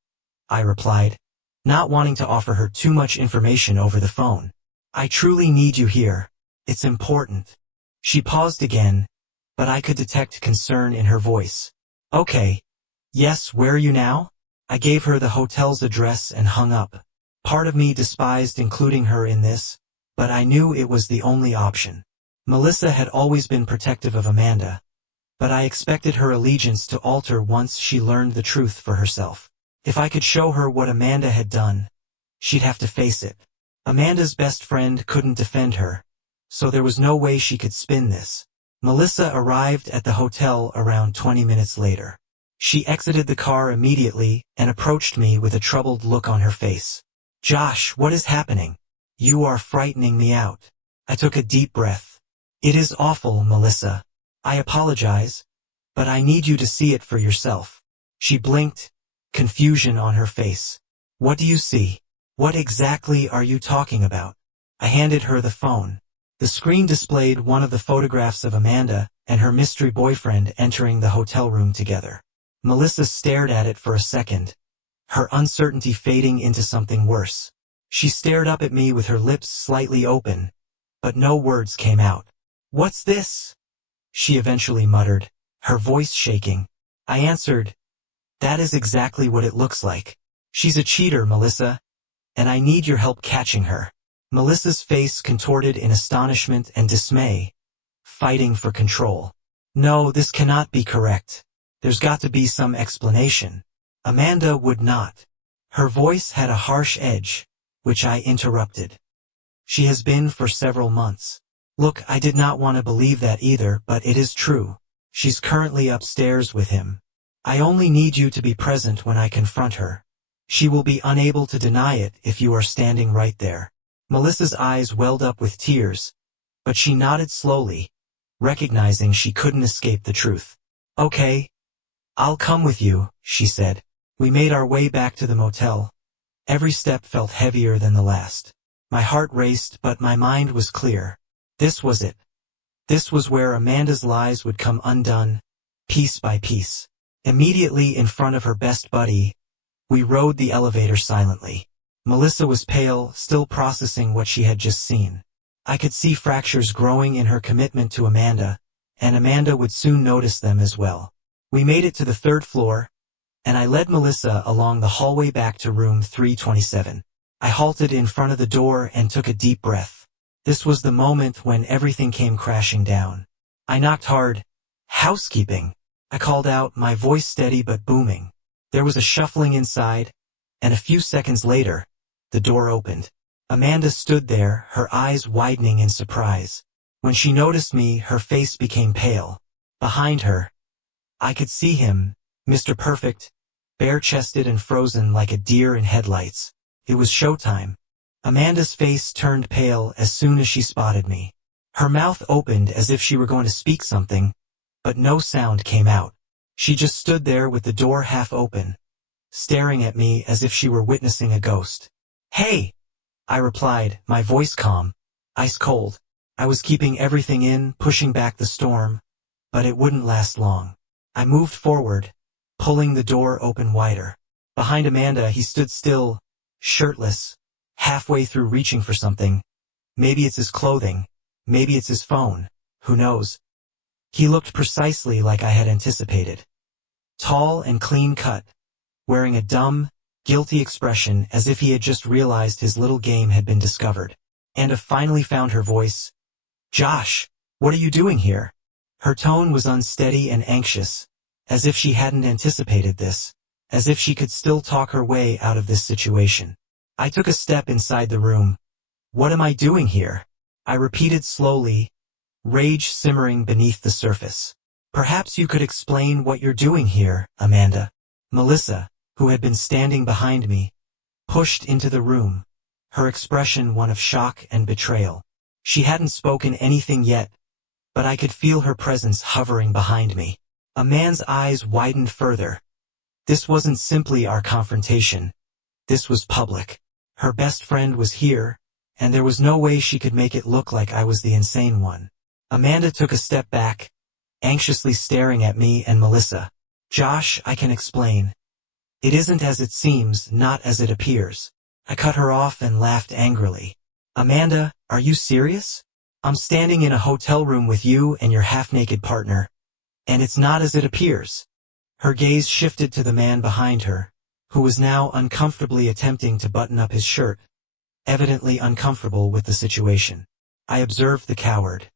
I replied, not wanting to offer her too much information over the phone. I truly need you here. It's important. She paused again, but I could detect concern in her voice. Okay. Yes, where are you now? I gave her the hotel's address and hung up. Part of me despised including her in this, but I knew it was the only option. Melissa had always been protective of Amanda, but I expected her allegiance to alter once she learned the truth for herself. If I could show her what Amanda had done, she'd have to face it. Amanda's best friend couldn't defend her, so there was no way she could spin this. Melissa arrived at the hotel around 20 minutes later. She exited the car immediately and approached me with a troubled look on her face. Josh, what is happening? You are frightening me out. I took a deep breath. It is awful, Melissa. I apologize, but I need you to see it for yourself. She blinked, confusion on her face. What do you see? What exactly are you talking about? I handed her the phone. The screen displayed one of the photographs of Amanda and her mystery boyfriend entering the hotel room together. Melissa stared at it for a second, her uncertainty fading into something worse. She stared up at me with her lips slightly open, but no words came out. What's this? She eventually muttered, her voice shaking. I answered, that is exactly what it looks like. She's a cheater, Melissa, and I need your help catching her. Melissa's face contorted in astonishment and dismay, fighting for control. No, this cannot be correct. There's got to be some explanation. Amanda would not. Her voice had a harsh edge, which I interrupted. She has been for several months. Look, I did not want to believe that either, but it is true. She's currently upstairs with him. I only need you to be present when I confront her. She will be unable to deny it if you are standing right there. Melissa's eyes welled up with tears, but she nodded slowly, recognizing she couldn't escape the truth. Okay. I'll come with you, she said. We made our way back to the motel. Every step felt heavier than the last. My heart raced, but my mind was clear. This was it. This was where Amanda's lies would come undone, piece by piece. Immediately in front of her best buddy, we rode the elevator silently. Melissa was pale, still processing what she had just seen. I could see fractures growing in her commitment to Amanda, and Amanda would soon notice them as well. We made it to the 3rd floor, and I led Melissa along the hallway back to room 327. I halted in front of the door and took a deep breath. This was the moment when everything came crashing down. I knocked hard. Housekeeping, I called out, my voice steady but booming. There was a shuffling inside, and a few seconds later, the door opened. Amanda stood there, her eyes widening in surprise. When she noticed me, her face became pale. Behind her, I could see him, Mr. Perfect, bare-chested and frozen like a deer in headlights. It was showtime. Amanda's face turned pale as soon as she spotted me. Her mouth opened as if she were going to speak something, but no sound came out. She just stood there with the door half open, staring at me as if she were witnessing a ghost. "Hey!" I replied, my voice calm, ice cold. I was keeping everything in, pushing back the storm, but it wouldn't last long. I moved forward, pulling the door open wider. Behind Amanda, he stood still, shirtless, halfway through reaching for something. Maybe it's his clothing, maybe it's his phone, who knows? He looked precisely like I had anticipated. Tall and clean-cut, wearing a dumb, guilty expression as if he had just realized his little game had been discovered. Anna finally found her voice. "Josh, what are you doing here?" Her tone was unsteady and anxious, as if she hadn't anticipated this, as if she could still talk her way out of this situation. I took a step inside the room. "What am I doing here?" I repeated slowly, rage simmering beneath the surface. "Perhaps you could explain what you're doing here, Amanda." Melissa, who had been standing behind me, pushed into the room, her expression one of shock and betrayal. She hadn't spoken anything yet, but I could feel her presence hovering behind me. A man's eyes widened further. This wasn't simply our confrontation. This was public. Her best friend was here, and there was no way she could make it look like I was the insane one. Amanda took a step back, anxiously staring at me and Melissa. "Josh, I can explain. It isn't as it seems, not as it appears." I cut her off and laughed angrily. "Amanda, are you serious? I'm standing in a hotel room with you and your half-naked partner, and it's not as it appears." Her gaze shifted to the man behind her, who was now uncomfortably attempting to button up his shirt, evidently uncomfortable with the situation. I observed the coward.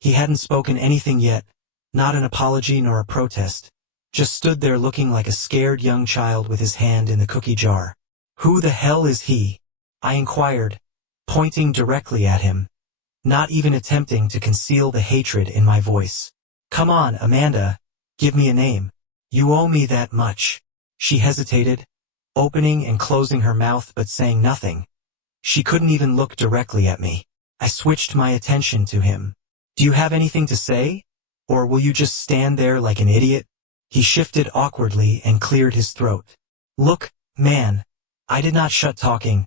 He hadn't spoken anything yet, not an apology nor a protest, just stood there looking like a scared young child with his hand in the cookie jar. "Who the hell is he?" I inquired, pointing directly at him, not even attempting to conceal the hatred in my voice. "Come on, Amanda, give me a name. You owe me that much." She hesitated, opening and closing her mouth but saying nothing. She couldn't even look directly at me. I switched my attention to him. "Do you have anything to say? Or will you just stand there like an idiot?" He shifted awkwardly and cleared his throat. "Look, man." I did not shut talking.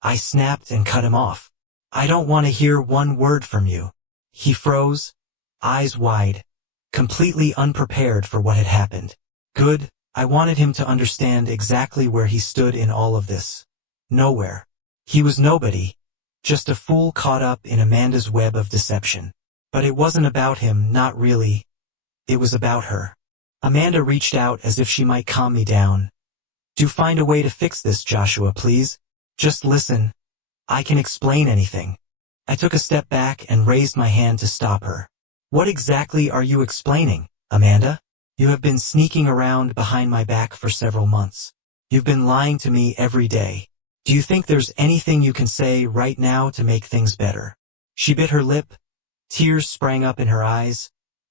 I snapped and cut him off. "I don't want to hear one word from you." He froze, eyes wide, completely unprepared for what had happened. Good, I wanted him to understand exactly where he stood in all of this. Nowhere. He was nobody, just a fool caught up in Amanda's web of deception. But it wasn't about him, not really. It was about her. Amanda reached out as if she might calm me down. "Do find a way to fix this, Joshua, please. Just listen. I can explain anything." I took a step back and raised my hand to stop her. "What exactly are you explaining, Amanda? You have been sneaking around behind my back for several months. You've been lying to me every day. Do you think there's anything you can say right now to make things better?" She bit her lip. Tears sprang up in her eyes,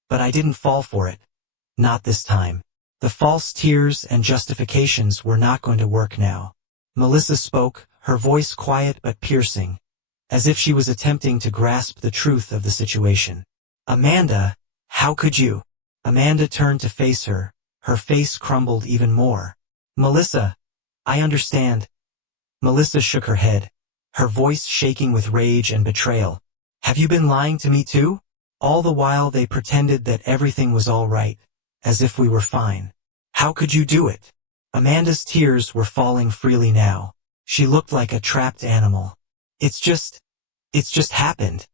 but I didn't fall for it. Not this time. The false tears and justifications were not going to work now. Melissa spoke, her voice quiet but piercing, as if she was attempting to grasp the truth of the situation. "Amanda, how could you?" Amanda turned to face her, her face crumbled even more. "Melissa, I understand." Melissa shook her head, her voice shaking with rage and betrayal. "Have you been lying to me too?" All the while they pretended that everything was all right, as if we were fine. "How could you do it?" Amanda's tears were falling freely now. She looked like a trapped animal. It's just happened,"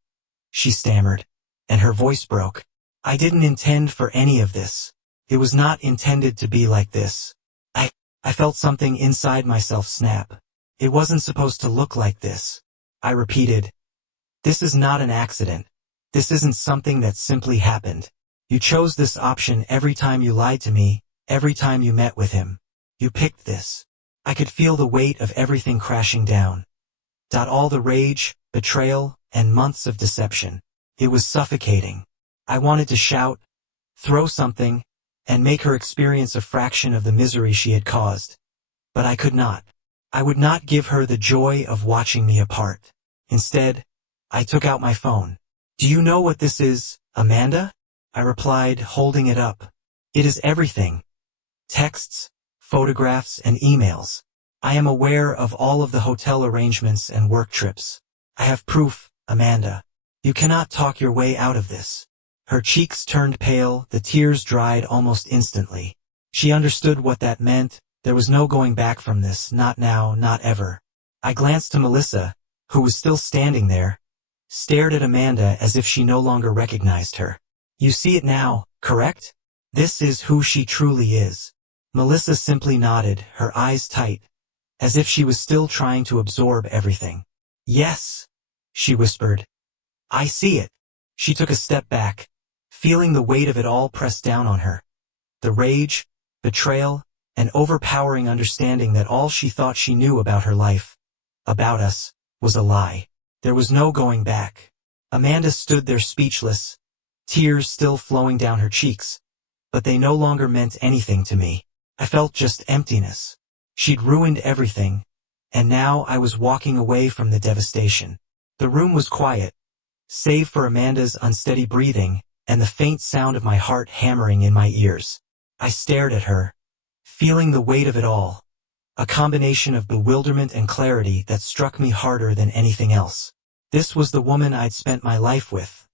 she stammered, and her voice broke. "I didn't intend for any of this. It was not intended to be like this. I felt something inside myself snap. It wasn't supposed to look like this." I repeated, "This is not an accident. This isn't something that simply happened. You chose this option every time you lied to me, every time you met with him. You picked this." I could feel the weight of everything crashing down. All the rage, betrayal, and months of deception. It was suffocating. I wanted to shout, throw something, and make her experience a fraction of the misery she had caused. But I could not. I would not give her the joy of watching me apart. Instead, I took out my phone. "Do you know what this is, Amanda?" I replied, holding it up. "It is everything. Texts, photographs, and emails. I am aware of all of the hotel arrangements and work trips. I have proof, Amanda. You cannot talk your way out of this." Her cheeks turned pale, the tears dried almost instantly. She understood what that meant. There was no going back from this, not now, not ever. I glanced to Melissa, who was still standing there, stared at Amanda as if she no longer recognized her. "You see it now, correct? This is who she truly is." Melissa simply nodded, her eyes tight, as if she was still trying to absorb everything. "Yes," she whispered. "I see it." She took a step back, feeling the weight of it all pressed down on her. The rage, betrayal, and overpowering understanding that all she thought she knew about her life, about us, was a lie. There was no going back. Amanda stood there speechless, tears still flowing down her cheeks, but they no longer meant anything to me. I felt just emptiness. She'd ruined everything, and now I was walking away from the devastation. The room was quiet, save for Amanda's unsteady breathing and the faint sound of my heart hammering in my ears. I stared at her, feeling the weight of it all, a combination of bewilderment and clarity that struck me harder than anything else. This was the woman I'd spent my life with.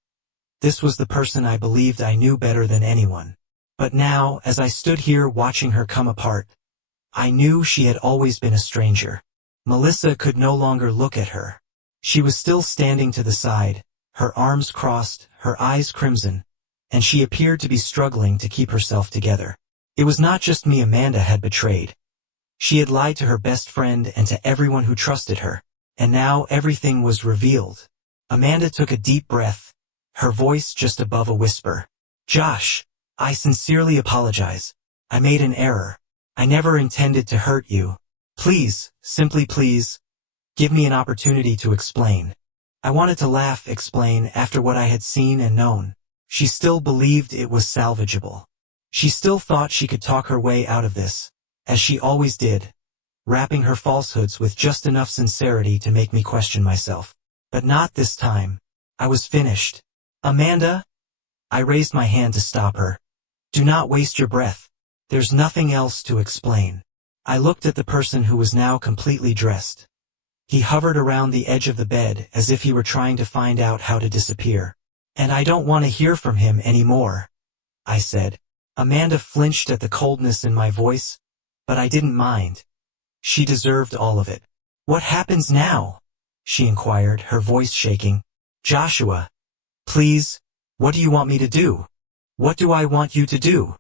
This was the person I believed I knew better than anyone. But now, as I stood here watching her come apart, I knew she had always been a stranger. Melissa could no longer look at her. She was still standing to the side, her arms crossed, her eyes crimson, and she appeared to be struggling to keep herself together. It was not just me Amanda had betrayed. She had lied to her best friend and to everyone who trusted her, and now everything was revealed. Amanda took a deep breath, her voice just above a whisper. "Josh, I sincerely apologize. I made an error. I never intended to hurt you. Please, simply please, give me an opportunity to explain." I wanted to laugh, explain, after what I had seen and known. She still believed it was salvageable. She still thought she could talk her way out of this, as she always did, wrapping her falsehoods with just enough sincerity to make me question myself. But not this time. I was finished. "Amanda?" I raised my hand to stop her. "Do not waste your breath. There's nothing else to explain." I looked at the person who was now completely dressed. He hovered around the edge of the bed as if he were trying to find out how to disappear. "And I don't want to hear from him anymore," I said. Amanda flinched at the coldness in my voice, but I didn't mind. She deserved all of it. "What happens now?" she inquired, her voice shaking. "Joshua, please, what do you want me to do?" "What do I want you to do?"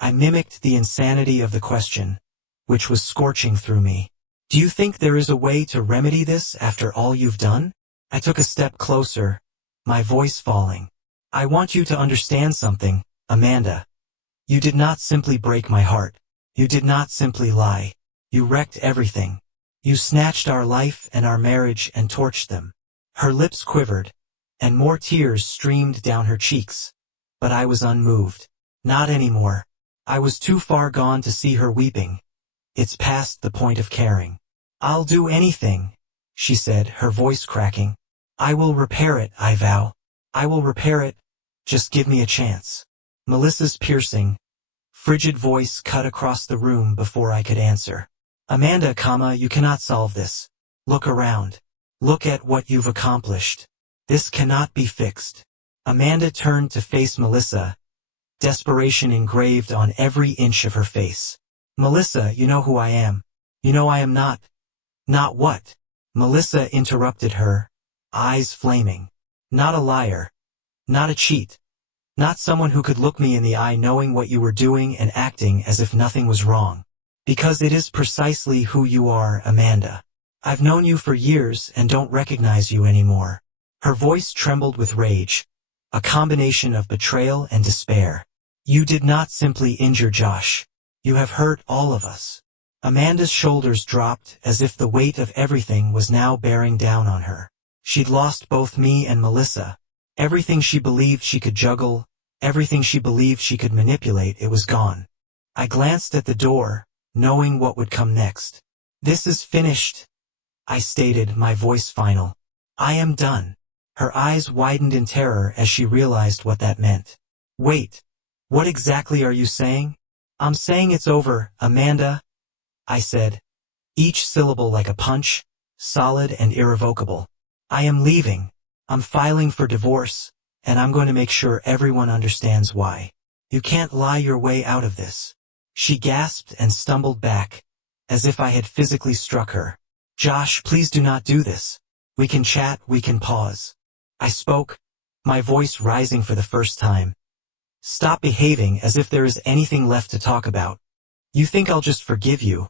I mimicked the insanity of the question, which was scorching through me. "Do you think there is a way to remedy this after all you've done?" I took a step closer, my voice falling. "I want you to understand something, Amanda. You did not simply break my heart. You did not simply lie. You wrecked everything. You snatched our life and our marriage and torched them." Her lips quivered, and more tears streamed down her cheeks. But I was unmoved. Not anymore. I was too far gone to see her weeping. It's past the point of caring. "I'll do anything," she said, her voice cracking. "I will repair it, I vow. I will repair it. Just give me a chance." Melissa's piercing, frigid voice cut across the room before I could answer. "Amanda, you cannot solve this. Look around. Look at what you've accomplished. This cannot be fixed." Amanda turned to face Melissa, desperation engraved on every inch of her face. "Melissa, you know who I am. You know I am not—" "Not what?" Melissa interrupted her, eyes flaming. "Not a liar. Not a cheat. Not someone who could look me in the eye knowing what you were doing and acting as if nothing was wrong. Because it is precisely who you are, Amanda. I've known you for years and don't recognize you anymore." Her voice trembled with rage, a combination of betrayal and despair. "You did not simply injure Josh. You have hurt all of us. Amanda's shoulders dropped as if the weight of everything was now bearing down on her. She'd lost both me and Melissa. Everything she believed she could juggle, everything she believed she could manipulate, it was gone. I glanced at the door, knowing what would come next. "This is finished," I stated, my voice final. "I am done." Her eyes widened in terror as she realized what that meant. "Wait. What exactly are you saying?" "I'm saying it's over, Amanda," I said, each syllable like a punch, solid and irrevocable. "I am leaving. I'm filing for divorce, and I'm going to make sure everyone understands why. You can't lie your way out of this." She gasped and stumbled back, as if I had physically struck her. "Josh, please do not do this. We can chat, we can pause." I spoke, my voice rising for the first time. "Stop behaving as if there is anything left to talk about. You think I'll just forgive you?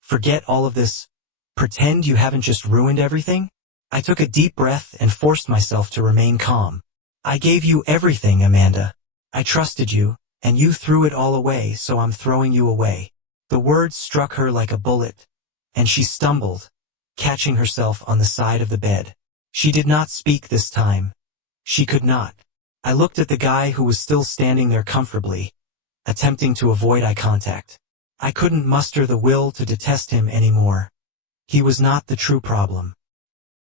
Forget all of this? Pretend you haven't just ruined everything?" I took a deep breath and forced myself to remain calm. "I gave you everything, Amanda. I trusted you, and you threw it all away, so I'm throwing you away." The words struck her like a bullet, and she stumbled, catching herself on the side of the bed. She did not speak this time. She could not. I looked at the guy who was still standing there comfortably, attempting to avoid eye contact. I couldn't muster the will to detest him anymore. He was not the true problem.